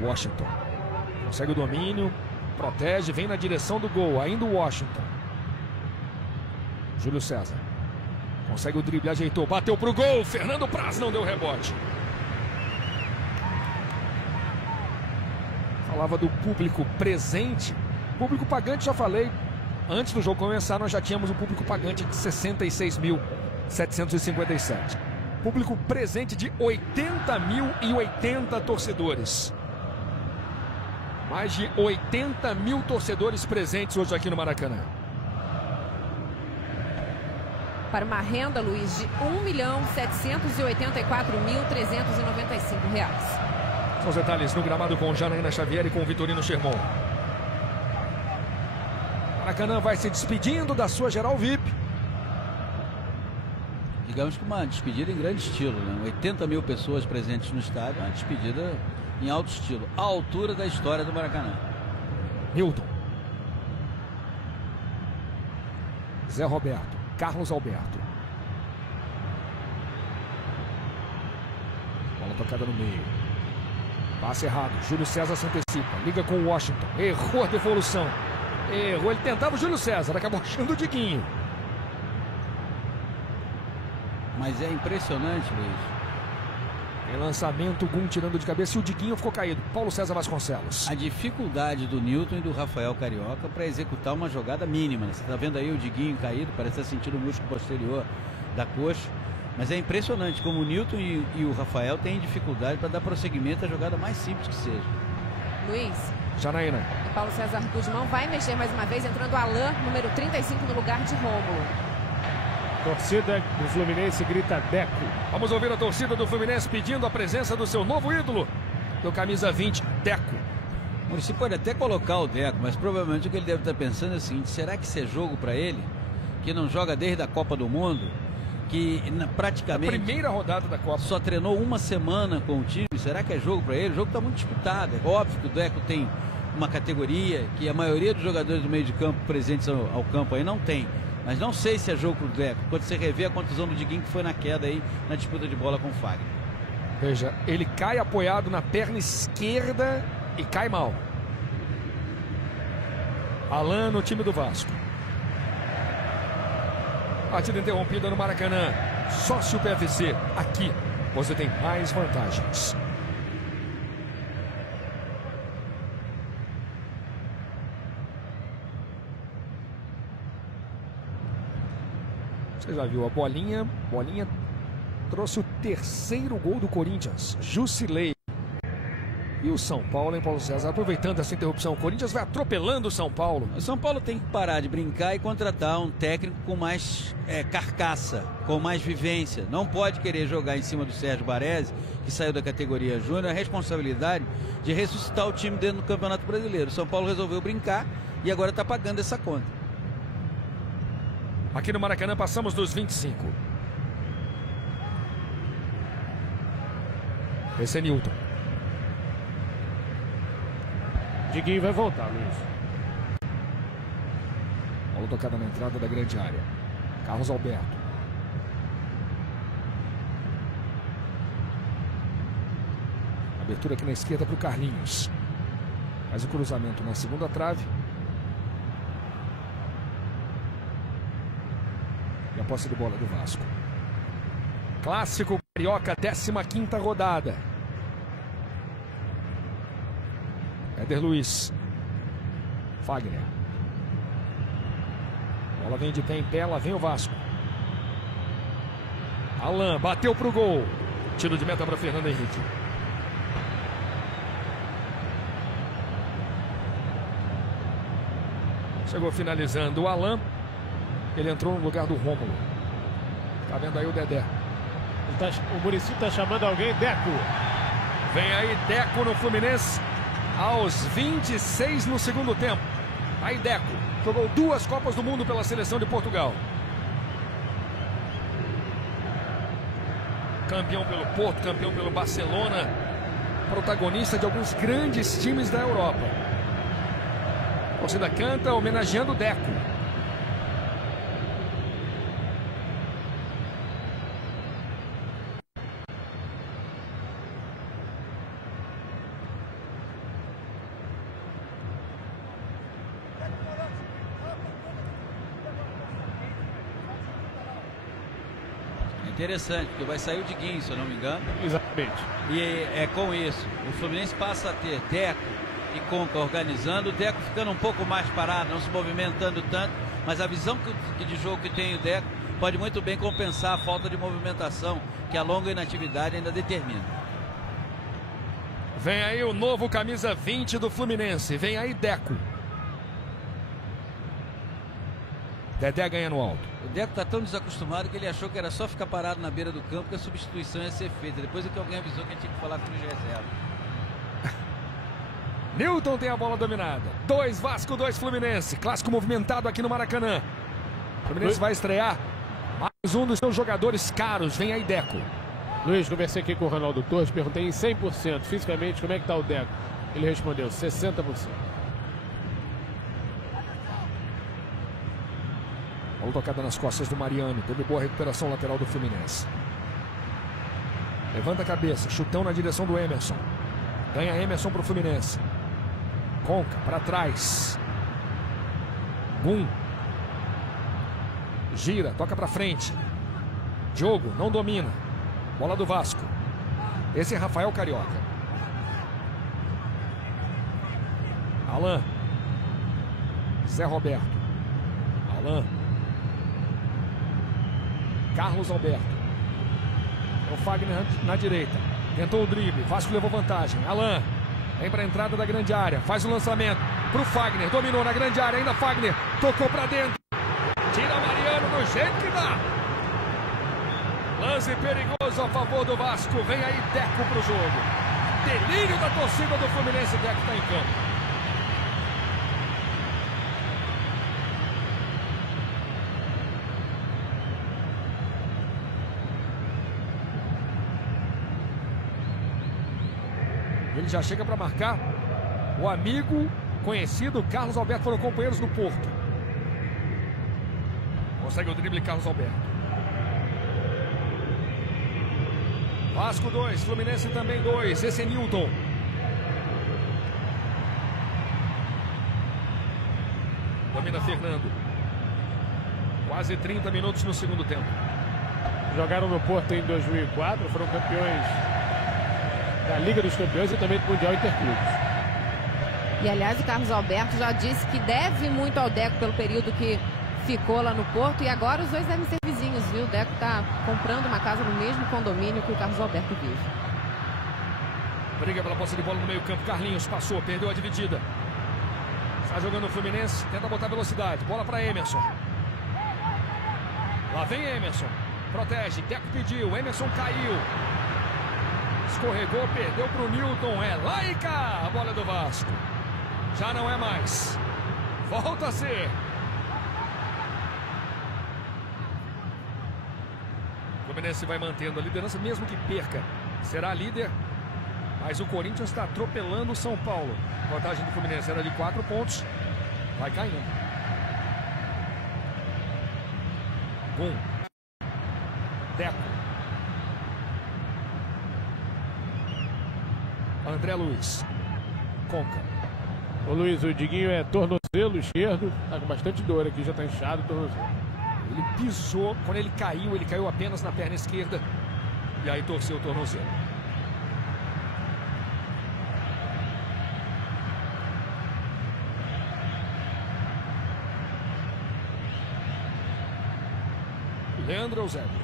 Washington. Consegue o domínio. Protege, vem na direção do gol. Ainda o Washington. Júlio César. Consegue o drible, ajeitou, bateu pro gol. Fernando Praz não deu rebote. Falava do público presente. Público pagante, já falei. Antes do jogo começar, nós já tínhamos um público pagante de 66.757. Público presente de 80.080 torcedores. Mais de 80 mil torcedores presentes hoje aqui no Maracanã. Para uma renda, Luiz, de R$1.784.395. São os detalhes no gramado com Janaína Xavier e com Vitorino Sherman. Maracanã vai se despedindo da sua geral VIP. Digamos que uma despedida em grande estilo, né? 80 mil pessoas presentes no estádio, uma despedida em alto estilo, à altura da história do Maracanã. Milton. Zé Roberto. Carlos Alberto. Bola tocada no meio. Passe errado. Júlio César se antecipa. Liga com o Washington. Errou a devolução. Errou. Ele tentava o Júlio César. Acabou achando o Diguinho. Mas é impressionante, Luiz. Em lançamento, Gum tirando de cabeça e o Diguinho ficou caído. Paulo César Vasconcelos. A dificuldade do Newton e do Rafael Carioca para executar uma jogada mínima. Você está vendo aí o Diguinho caído, parece estar sentindo o músculo posterior da coxa. Mas é impressionante como o Newton e o Rafael têm dificuldade para dar prosseguimento à jogada mais simples que seja. Luiz. Janaína. E Paulo César Guzmão vai mexer mais uma vez, entrando Alain, número 35, no lugar de Rômulo. Torcida do Fluminense grita Deco. Vamos ouvir a torcida do Fluminense pedindo a presença do seu novo ídolo, do camisa 20, Deco. Você pode até colocar o Deco, mas provavelmente o que ele deve estar pensando é o seguinte: será que isso é jogo para ele? Que não joga desde a Copa do Mundo, que praticamente... A primeira rodada da Copa. Só treinou uma semana com o time. Será que é jogo para ele? O jogo está muito disputado. É óbvio que o Deco tem uma categoria que a maioria dos jogadores do meio de campo presentes ao campo aí não tem. Mas não sei se é jogo pro Deco, quando você rever a contusão do Diguinho, que foi na queda aí, na disputa de bola com o Fagner. Veja, ele cai apoiado na perna esquerda e cai mal. Alain no time do Vasco. Partida interrompida no Maracanã. Sócio PFC, aqui você tem mais vantagens. Você já viu a bolinha? Bolinha trouxe o terceiro gol do Corinthians. Jusilei. E o São Paulo, hein, Paulo César? Aproveitando essa interrupção, o Corinthians vai atropelando o São Paulo. O São Paulo tem que parar de brincar e contratar um técnico com mais carcaça, com mais vivência. Não pode querer jogar em cima do Sérgio Baresi, que saiu da categoria júnior, a responsabilidade de ressuscitar o time dentro do Campeonato Brasileiro. O São Paulo resolveu brincar e agora está pagando essa conta. Aqui no Maracanã passamos dos 25. Esse é Newton. Diguinho vai voltar, Luiz. Bola tocada na entrada da grande área. Carlos Alberto. Abertura aqui na esquerda para o Carlinhos. Faz o cruzamento na segunda trave. E a posse de bola do Vasco. Clássico Carioca, 15ª rodada. Éder Luiz. Fagner. Bola vem de pé em pé, lá vem o Vasco. Alain bateu pro gol. Tiro de meta para Fernando Henrique. Chegou finalizando o Alain. Ele entrou no lugar do Rômulo. Tá vendo aí o Dedé. O Muricy tá chamando alguém. Deco. Vem aí Deco no Fluminense aos 26 no segundo tempo. Aí Deco jogou 2 Copas do Mundo pela seleção de Portugal. Campeão pelo Porto, campeão pelo Barcelona. Protagonista de alguns grandes times da Europa. A torcida canta homenageando Deco. Interessante, porque vai sair o Diguinho, se eu não me engano. Exatamente. E é com isso, o Fluminense passa a ter Deco e Conca organizando, o Deco ficando um pouco mais parado, não se movimentando tanto, mas a visão de jogo que tem o Deco pode muito bem compensar a falta de movimentação que a longa inatividade ainda determina. Vem aí o novo camisa 20 do Fluminense, vem aí Deco. Dedé ganha no alto. O Deco está tão desacostumado que ele achou que era só ficar parado na beira do campo que a substituição ia ser feita. Depois é que alguém avisou que ele tinha que falar com os reservas. Newton tem a bola dominada. 2 Vasco, 2 Fluminense. Clássico movimentado aqui no Maracanã. O Fluminense vai estrear mais um dos seus jogadores caros. Vem aí Deco. Luiz, conversei aqui com o Ronaldo Torres, perguntei em 100% fisicamente como é que está o Deco. Ele respondeu 60%. Bola tocada nas costas do Mariano. Teve boa recuperação lateral do Fluminense. Levanta a cabeça. Chutão na direção do Emerson. Ganha Emerson para o Fluminense. Conca para trás. Gum. Gira. Toca para frente. Diogo não domina. Bola do Vasco. Esse é Rafael Carioca. Alan. Zé Roberto. Alan. Carlos Alberto. É o Fagner na direita. Tentou o drible. Vasco levou vantagem. Alan. Vem para a entrada da grande área. Faz o lançamento para o Fagner. Dominou na grande área. Ainda Fagner. Tocou para dentro. Tira Mariano do jeito que dá. Lance perigoso a favor do Vasco. Vem aí Deco para o jogo. Delírio da torcida do Fluminense. Deco está em campo. Ele já chega para marcar. O amigo conhecido Carlos Alberto, foram companheiros no Porto. Consegue o drible Carlos Alberto. Vasco 2, Fluminense também 2. Esse é Newton. Domina Fernando. Quase 30 minutos no segundo tempo. Jogaram no Porto em 2004, foram campeões da Liga dos Campeões e também do Mundial Interclubes. E aliás, o Carlos Alberto já disse que deve muito ao Deco pelo período que ficou lá no Porto, e agora os dois devem ser vizinhos, viu? O Deco está comprando uma casa no mesmo condomínio que o Carlos Alberto vive. Briga pela posse de bola no meio campo. Carlinhos passou, perdeu a dividida. Está jogando o Fluminense, tenta botar velocidade. Bola para Emerson. Lá vem Emerson. Protege, Deco pediu, Emerson caiu. Escorregou, perdeu para o Newton. É lá e cá a bola do Vasco. Já não é mais. Volta a ser. O Fluminense vai mantendo a liderança, mesmo que perca. Será líder, mas o Corinthians está atropelando o São Paulo. A vantagem do Fluminense era de 4 pontos. Vai caindo. Gum. Deco. André Luiz. Conca. Ô Luiz, o Diguinho é tornozelo esquerdo. Tá com bastante dor aqui, já tá inchado o tornozelo. Ele pisou, quando ele caiu apenas na perna esquerda. E aí torceu o tornozelo. Leandro Eusébio.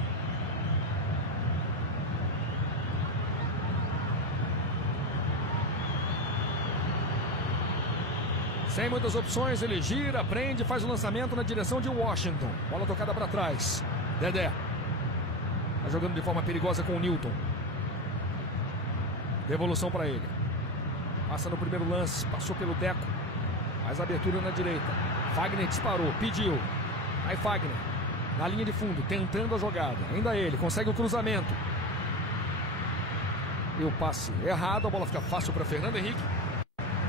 Sem muitas opções, ele gira, prende, faz o lançamento na direção de Washington. Bola tocada para trás. Dedé. Está jogando de forma perigosa com o Newton. Devolução para ele. Passa no primeiro lance, passou pelo Deco. Mais abertura na direita. Fagner disparou, pediu. Aí Fagner, na linha de fundo, tentando a jogada. Ainda ele, consegue o cruzamento. E o passe errado, a bola fica fácil para Fernando Henrique.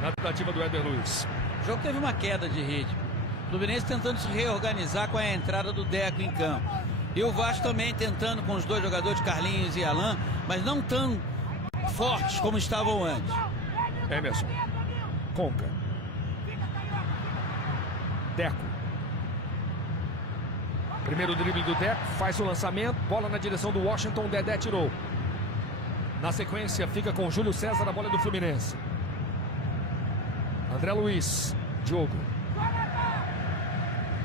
Na tentativa do Éder Luiz. O jogo teve uma queda de ritmo. O Fluminense tentando se reorganizar com a entrada do Deco em campo. E o Vasco também tentando com os dois jogadores, Carlinhos e Alan, mas não tão fortes como estavam antes. Emerson. Conca. Deco. Primeiro drible do Deco, faz o lançamento, bola na direção do Washington, Dedé tirou. Na sequência fica com Júlio César, a bola do Fluminense. André Luiz, Diogo.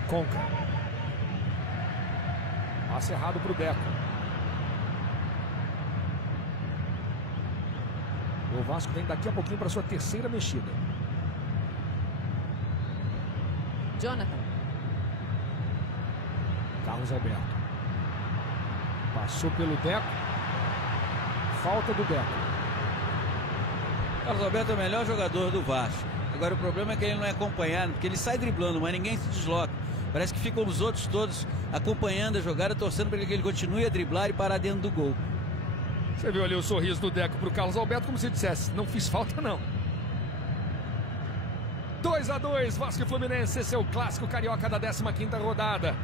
Conca. Passe errado para o Deco. O Vasco vem daqui a pouquinho para sua terceira mexida. Jonathan. Carlos Alberto. Passou pelo Deco. Falta do Deco. Carlos Alberto é o melhor jogador do Vasco. Agora o problema é que ele não é acompanhado, porque ele sai driblando, mas ninguém se desloca. Parece que ficam os outros todos acompanhando a jogada, torcendo para que ele continue a driblar e parar dentro do gol. Você viu ali o sorriso do Deco para o Carlos Alberto, como se dissesse, não fiz falta não. 2-2, Vasco e Fluminense, esse é o clássico carioca da 15ª rodada.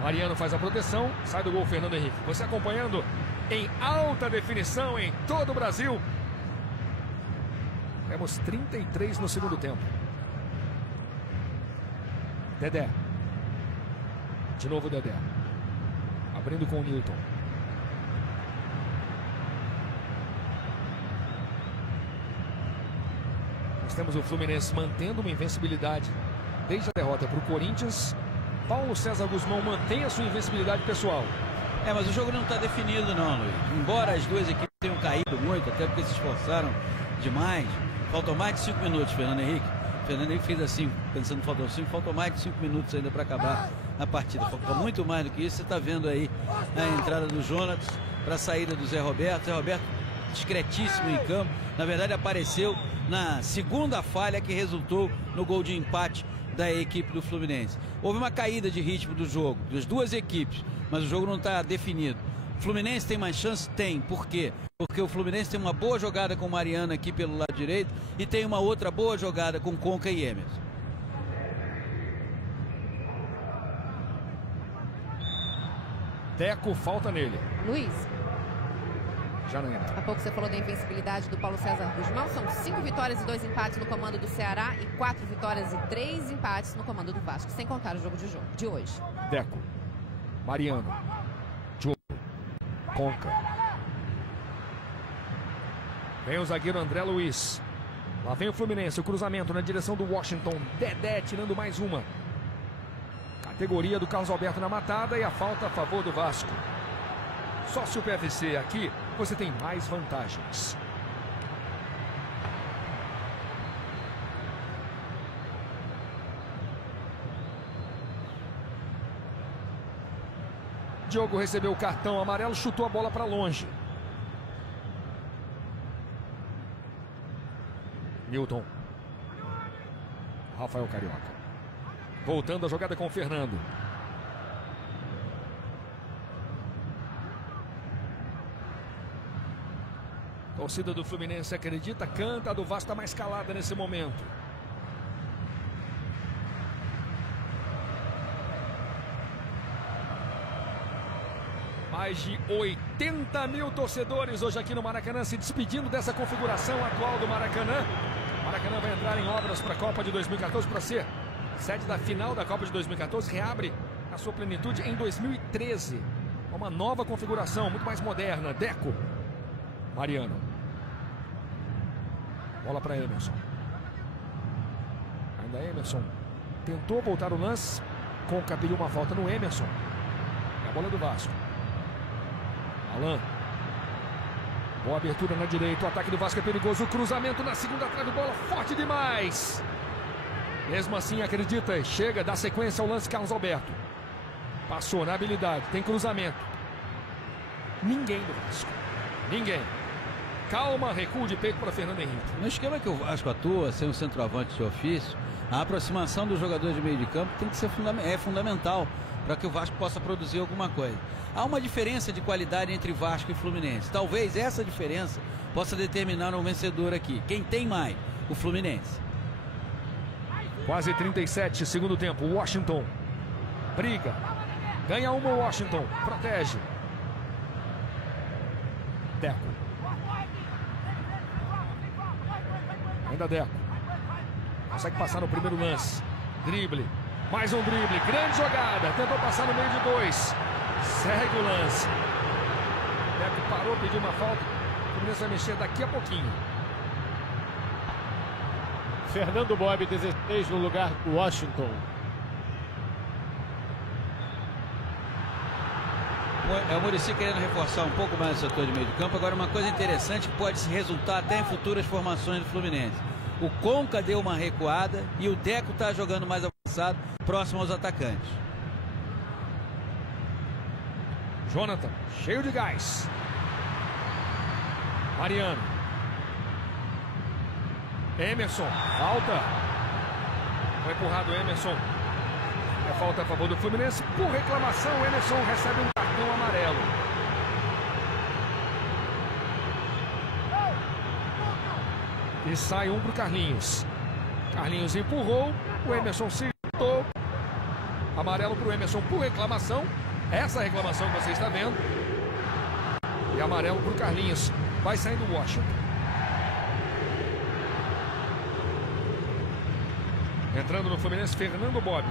Mariano faz a proteção, sai do gol Fernando Henrique. Você acompanhando em alta definição em todo o Brasil. Temos 33 no segundo tempo. Dedé. De novo Dedé. Abrindo com o Newton. Nós temos o Fluminense mantendo uma invencibilidade desde a derrota para o Corinthians. Paulo César Guzmão mantém a sua invencibilidade pessoal. Mas o jogo não está definido não, Luiz. Embora as duas equipes tenham caído muito, até porque se esforçaram demais. Faltam mais de 5 minutos, Fernando Henrique. Fernando Henrique fez assim, pensando que faltam 5, faltam mais de 5 minutos ainda para acabar a partida. Falta muito mais do que isso. Você está vendo aí a entrada do Jonas para a saída do Zé Roberto. Zé Roberto discretíssimo em campo. Na verdade apareceu na segunda falha que resultou no gol de empate da equipe do Fluminense. Houve uma caída de ritmo do jogo, das duas equipes, mas o jogo não está definido. O Fluminense tem mais chance? Tem. Por quê? Porque o Fluminense tem uma boa jogada com o Mariano aqui pelo lado direito e tem uma outra boa jogada com Conca e Emerson. Deco, falta nele. Luiz. Já não entra. Há pouco você falou da invencibilidade do Paulo César Guzmão. São 5 vitórias e 2 empates no comando do Ceará e 4 vitórias e 3 empates no comando do Vasco, sem contar o jogo de hoje. Deco. Mariano. Diogo. Conca. Vem o zagueiro André Luiz. Lá vem o Fluminense, o cruzamento na direção do Washington. Dedé tirando mais uma. Categoria do Carlos Alberto na matada e a falta a favor do Vasco. Sócio PFC, aqui você tem mais vantagens. Diogo recebeu o cartão amarelo, chutou a bola para longe. Newton. Rafael Carioca. Voltando a jogada com o Fernando. Torcida do Fluminense acredita, canta, a do Vasco está mais calada nesse momento. Mais de 80 mil torcedores hoje aqui no Maracanã se despedindo dessa configuração atual do Maracanã. O Maracanã vai entrar em obras para a Copa de 2014 para ser sede da final da Copa de 2014. Reabre a sua plenitude em 2013. Uma nova configuração, muito mais moderna. Deco. Mariano. Bola para Emerson. Ainda Emerson. Tentou voltar o lance. Conca pediu uma falta no Emerson. É a bola do Vasco. Alan. Boa abertura na direita. O ataque do Vasco é perigoso. O cruzamento na segunda trave. Bola forte demais. Mesmo assim, acredita. Chega, dá sequência ao lance Carlos Alberto. Passou na habilidade. Tem cruzamento. Ninguém do Vasco. Ninguém. Calma, recuo de peito para Fernando Henrique. No esquema que o Vasco atua, sem um centroavante de ofício, a aproximação do jogador de meio de campo tem que ser fundamental para que o Vasco possa produzir alguma coisa. Há uma diferença de qualidade entre Vasco e Fluminense. Talvez essa diferença possa determinar um vencedor aqui. Quem tem mais? O Fluminense. Quase 37, segundo tempo. Washington briga. Ganha uma o Washington. Protege. Deco. Ainda Deco. Consegue passar no primeiro lance. Drible. Mais um drible. Grande jogada. Tentou passar no meio de dois. Segue o lance. Deco parou, pediu uma falta. Começa a mexer daqui a pouquinho. Fernando Bob, 16 no lugar do Washington. É o Muricy querendo reforçar um pouco mais o setor de meio de campo. Agora, uma coisa interessante que pode resultar até em futuras formações do Fluminense. O Conca deu uma recuada e o Deco está jogando mais avançado, próximo aos atacantes. Jonathan, cheio de gás. Mariano. Emerson, falta. Foi empurrado o Emerson. É falta a favor do Fluminense. Por reclamação, o Emerson recebe um cartão amarelo. E sai um para o Carlinhos. Carlinhos empurrou. O Emerson se irritou. Amarelo para o Emerson por reclamação. Essa reclamação que você está vendo. E amarelo para o Carlinhos. Vai saindo o Washington. Entrando no Fluminense, Fernando Bob.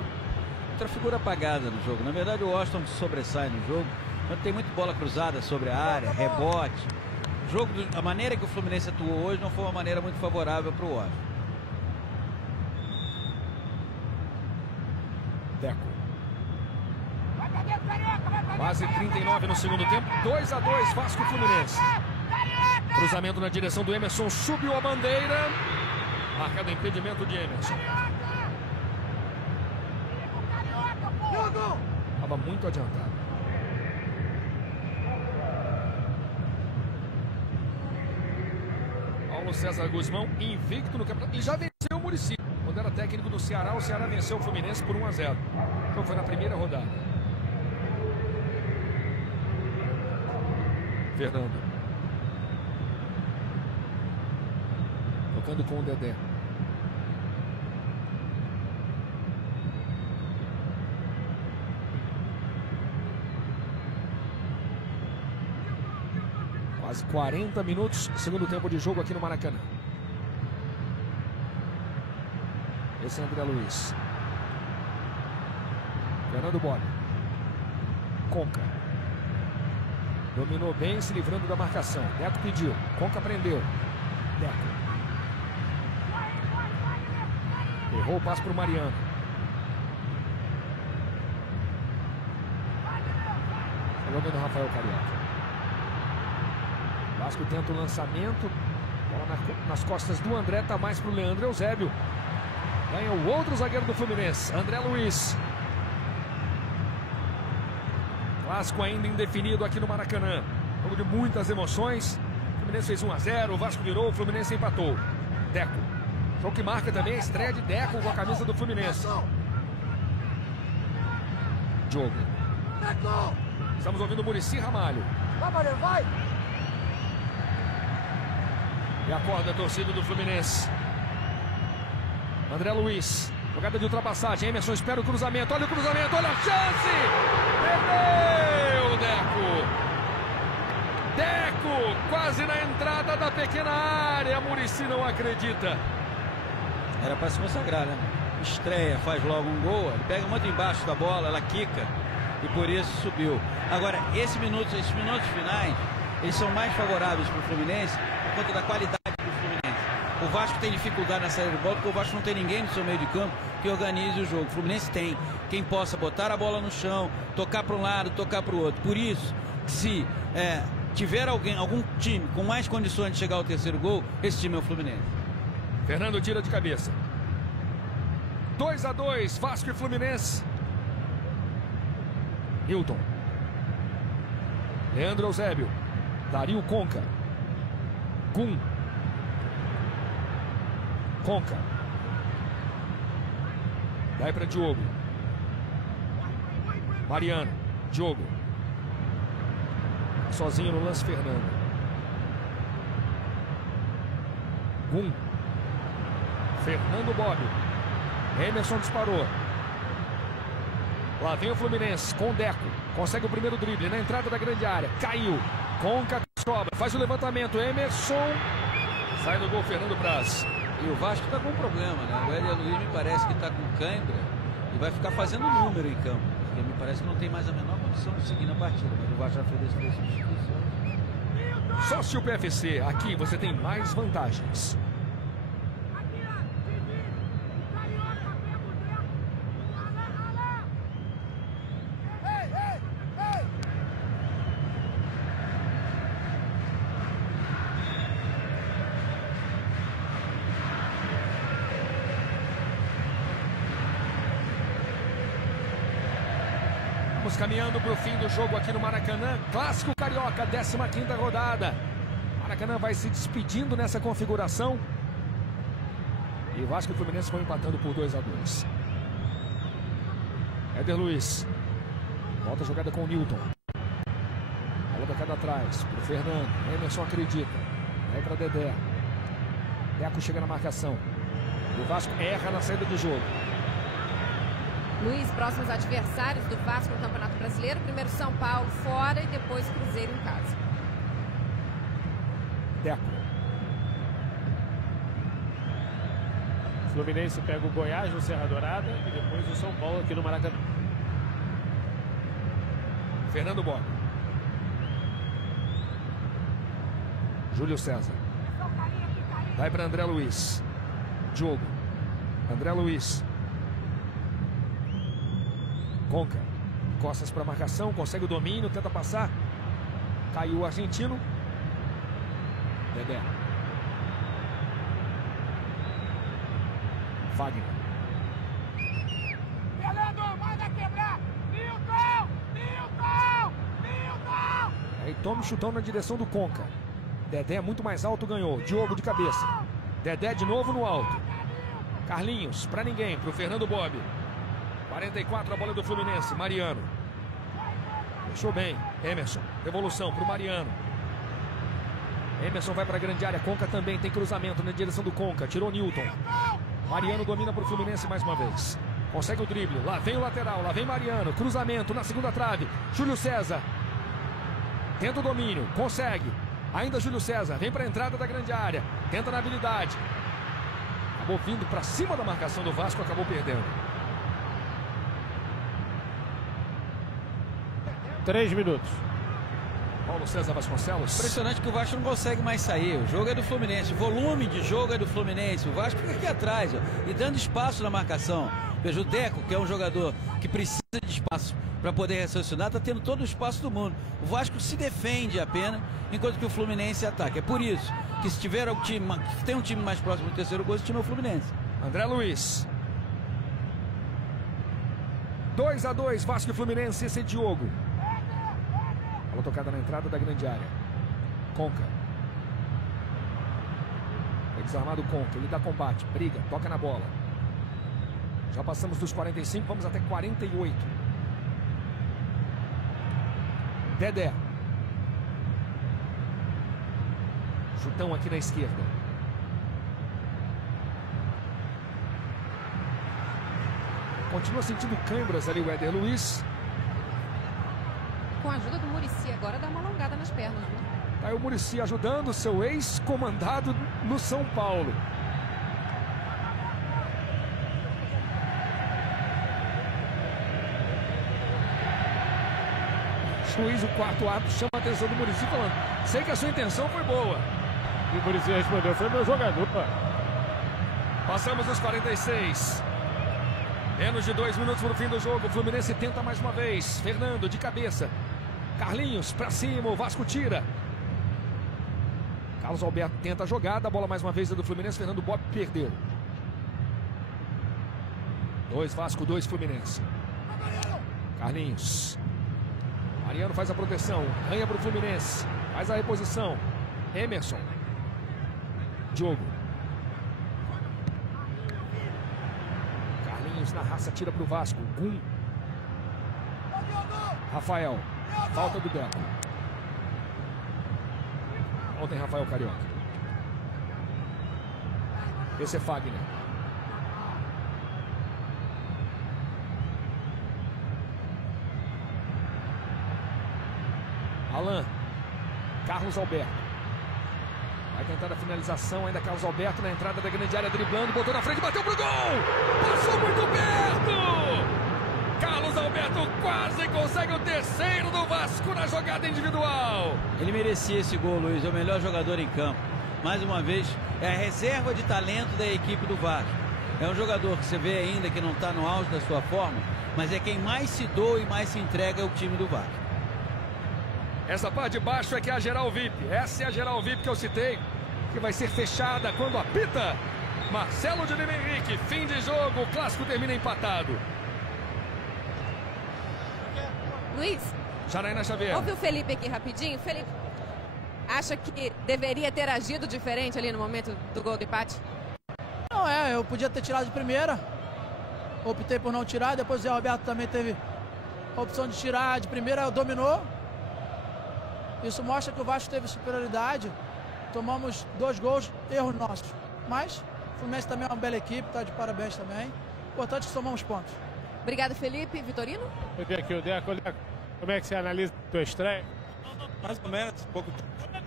Outra figura apagada no jogo. Na verdade, o Washington sobressai no jogo. Mas tem muita bola cruzada sobre a área, rebote. A maneira que o Fluminense atuou hoje não foi uma maneira muito favorável para o Washington. Deco. Quase 39 no segundo tempo. 2-2, Vasco e Fluminense. Cruzamento na direção do Emerson. Subiu a bandeira. Marcado impedimento de Emerson. Estava muito adiantado. Paulo César Guzmão, invicto no campeonato. E já venceu o Muricy. Quando era técnico do Ceará, o Ceará venceu o Fluminense por 1-0. Então foi na primeira rodada. Fernando. Tocando com o Dedé. Quase 40 minutos, segundo tempo de jogo aqui no Maracanã. Esse é André Luiz. Fernando Bob. Conca. Dominou bem, se livrando da marcação. Deco pediu. Conca prendeu. Deco. Errou o passe para o Mariano. Jogando o Rafael Carioca. Vasco tenta o lançamento. Bola nas costas do André. Tá mais para o Leandro Eusébio. Ganha o outro zagueiro do Fluminense, André Luiz. Clássico ainda indefinido aqui no Maracanã. Jogo de muitas emoções. O Fluminense fez 1-0, o Vasco virou, o Fluminense empatou. Deco. Jogo que marca também a estreia de Deco com a camisa do Fluminense. Jogo. Estamos ouvindo o Muricy Ramalho. Vai, Mariano, vai! E acorda a torcida do Fluminense. André Luiz. Jogada de ultrapassagem. Emerson espera o cruzamento. Olha o cruzamento. Olha a chance. Perdeu, Deco. Deco quase na entrada da pequena área. Muricy não acredita. Era para se consagrar, né? Estreia, faz logo um gol. Ele pega muito embaixo da bola, ela quica. E por isso subiu. Agora, esses minutos finais, eles são mais favoráveis para o Fluminense por conta da qualidade do Fluminense. O Vasco tem dificuldade na saída de bola porque o Vasco não tem ninguém no seu meio de campo que organize o jogo. O Fluminense tem quem possa botar a bola no chão, tocar para um lado, tocar para o outro. Por isso, se tiver algum time com mais condições de chegar ao terceiro gol, esse time é o Fluminense. Fernando tira de cabeça. 2-2, Vasco e Fluminense. Hilton. Leandro Eusébio. Dario Conca. Gum. Conca. Daí para Diogo. Mariano. Diogo. Sozinho no lance, Fernando. Gum. Fernando Bob. Emerson disparou. Lá vem o Fluminense com o Deco. Consegue o primeiro drible na entrada da grande área. Caiu. Conca sobra. Faz o levantamento. Emerson. Sai do gol Fernando Praz. E o Vasco está com um problema, né? O Éder Luiz me parece que está com cãibra e vai ficar fazendo número em campo. Porque me parece que não tem mais a menor condição de seguir na partida. Mas o Vasco já fez as 3 substituições. Sócio PFC. Aqui você tem mais vantagens. Vamos caminhando para o fim do jogo aqui no Maracanã. Clássico Carioca, 15ª rodada. Maracanã vai se despedindo nessa configuração. E o Vasco e o Fluminense vão empatando por 2-2. Éder Luiz. Volta a jogada com o Newton. Bola tocada atrás para o Fernando. Emerson acredita. Vai para Dedé. Deco chega na marcação. E o Vasco erra na saída do jogo. Luiz, próximos adversários do Vasco no Campeonato Brasileiro. Primeiro São Paulo fora e depois Cruzeiro em casa. Deco. Fluminense pega o Goiás no Serra Dourada e depois o São Paulo aqui no Maracanã. Fernando Bob. Júlio César. Vai para André Luiz. Diogo. André Luiz. Conca. Costas para marcação, consegue o domínio, tenta passar. Caiu o argentino. Dedé. Wagner. Fernando, manda quebrar! Newton! Newton! Newton! Aí toma o chutão na direção do Conca. Dedé muito mais alto, ganhou. Diogo de cabeça. Dedé de novo no alto. Carlinhos, para ninguém, para o Fernando Bob. 44 a bola do Fluminense. Mariano. Fechou bem. Emerson. Devolução para o Mariano. Emerson vai para a grande área. Conca também tem cruzamento na direção do Conca. Tirou Newton. Mariano domina para o Fluminense mais uma vez. Consegue o drible. Lá vem o lateral. Lá vem Mariano. Cruzamento na segunda trave. Júlio César. Tenta o domínio. Consegue. Ainda Júlio César. Vem para a entrada da grande área. Tenta na habilidade. Acabou vindo para cima da marcação do Vasco. Acabou perdendo. 3 minutos. Paulo César Vasconcelos. Impressionante que o Vasco não consegue mais sair. O jogo é do Fluminense. O volume de jogo é do Fluminense. O Vasco fica aqui atrás, ó, e dando espaço na marcação. Veja o Deco, que é um jogador que precisa de espaço para poder raciocinar, está tendo todo o espaço do mundo. O Vasco se defende apenas, enquanto que o Fluminense ataca. É por isso que se tiver um time, se tem um time mais próximo do terceiro gol, esse time é o Fluminense. André Luiz. 2-2, Vasco e Fluminense. Esse é Diogo. Bola tocada na entrada da grande área. Conca. É desarmado o Conca. Ele dá combate, briga, toca na bola. Já passamos dos 45, vamos até 48. Dedé. Chutão aqui na esquerda. Continua sentindo câimbras ali o Éder Luiz. Com a ajuda do Muricy, agora dá uma alongada nas pernas, viu? Tá aí o Muricy ajudando seu ex-comandado no São Paulo. Juiz, o quarto árbitro, chama a atenção do Muricy falando: sei que a sua intenção foi boa. E o Muricy respondeu: foi meu jogador. Passamos dos 46. Menos de 2 minutos para o fim do jogo. O Fluminense tenta mais uma vez. Fernando de cabeça. Carlinhos para cima. O Vasco tira. Carlos Alberto tenta a jogada. A bola mais uma vez é do Fluminense. Fernando Bob perdeu. 2 Vasco, 2 Fluminense. Carlinhos. Mariano faz a proteção. Ganha para o Fluminense. Faz a reposição. Emerson. Diogo. Carlinhos na raça, tira pro Vasco. Gum. Rafael. Falta do Deco. Ontem Rafael Carioca. Esse é Fagner. Alan. Carlos Alberto. Vai tentar a finalização, ainda Carlos Alberto na entrada da grande área, driblando, botou na frente, bateu pro gol! Passou muito perto! Carlos Alberto quase consegue o terceiro do Vasco na jogada individual. Ele merecia esse gol, Luiz, é o melhor jogador em campo. Mais uma vez, é a reserva de talento da equipe do Vasco. É um jogador que você vê ainda que não está no auge da sua forma, mas é quem mais se doa e mais se entrega ao time do Vasco. Essa parte de baixo é que é a geral VIP. Essa é a geral VIP que eu citei, que vai ser fechada quando apita Marcelo de Lima Henrique. Fim de jogo, o clássico termina empatado. Luiz, Janaína Xavier. ouve o Felipe aqui rapidinho. Felipe, acha que deveria ter agido diferente ali no momento do gol do empate? Não, eu podia ter tirado de primeira. Optei por não tirar, depois o Zé Roberto também teve a opção de tirar de primeira, dominou. Isso mostra que o Vasco teve superioridade. Tomamos 2 gols, erros nossos. Mas o Fluminense também é uma bela equipe, está de parabéns também. Importante que somamos pontos. Obrigado, Felipe. Vitorino? Eu vi aqui o Deco. Como é que você analisa a tua estreia? Mais ou menos, pouco tempo.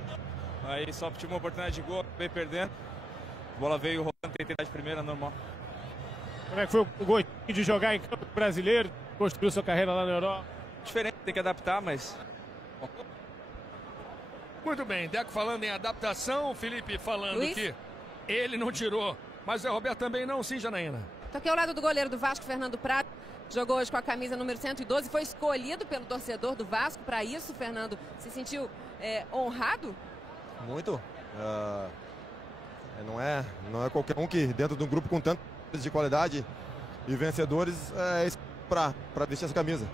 Aí só tive uma oportunidade de gol, acabei perdendo. A bola veio rolando, tentei dar de primeira, normal. Como é que foi o gostinho de jogar em campo brasileiro? Construiu sua carreira lá na Europa? Diferente, tem que adaptar, mas... Muito bem, Deco falando em adaptação, Felipe falando Luiz? que ele não tirou, mas o Zé Roberto também não, sim, Janaína. Tô aqui ao lado do goleiro do Vasco, Fernando Prato. Jogou hoje com a camisa número 112, foi escolhido pelo torcedor do Vasco para isso. Fernando, se sentiu honrado? Muito. Não é qualquer um que dentro de um grupo com tantos de qualidade e vencedores é isso para vestir essa camisa.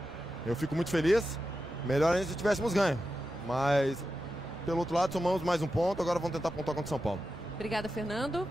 Eu fico muito feliz. Melhor ainda se tivéssemos ganho. Mas, pelo outro lado, somamos mais um ponto. Agora vamos tentar pontuar contra o São Paulo. Obrigada, Fernando.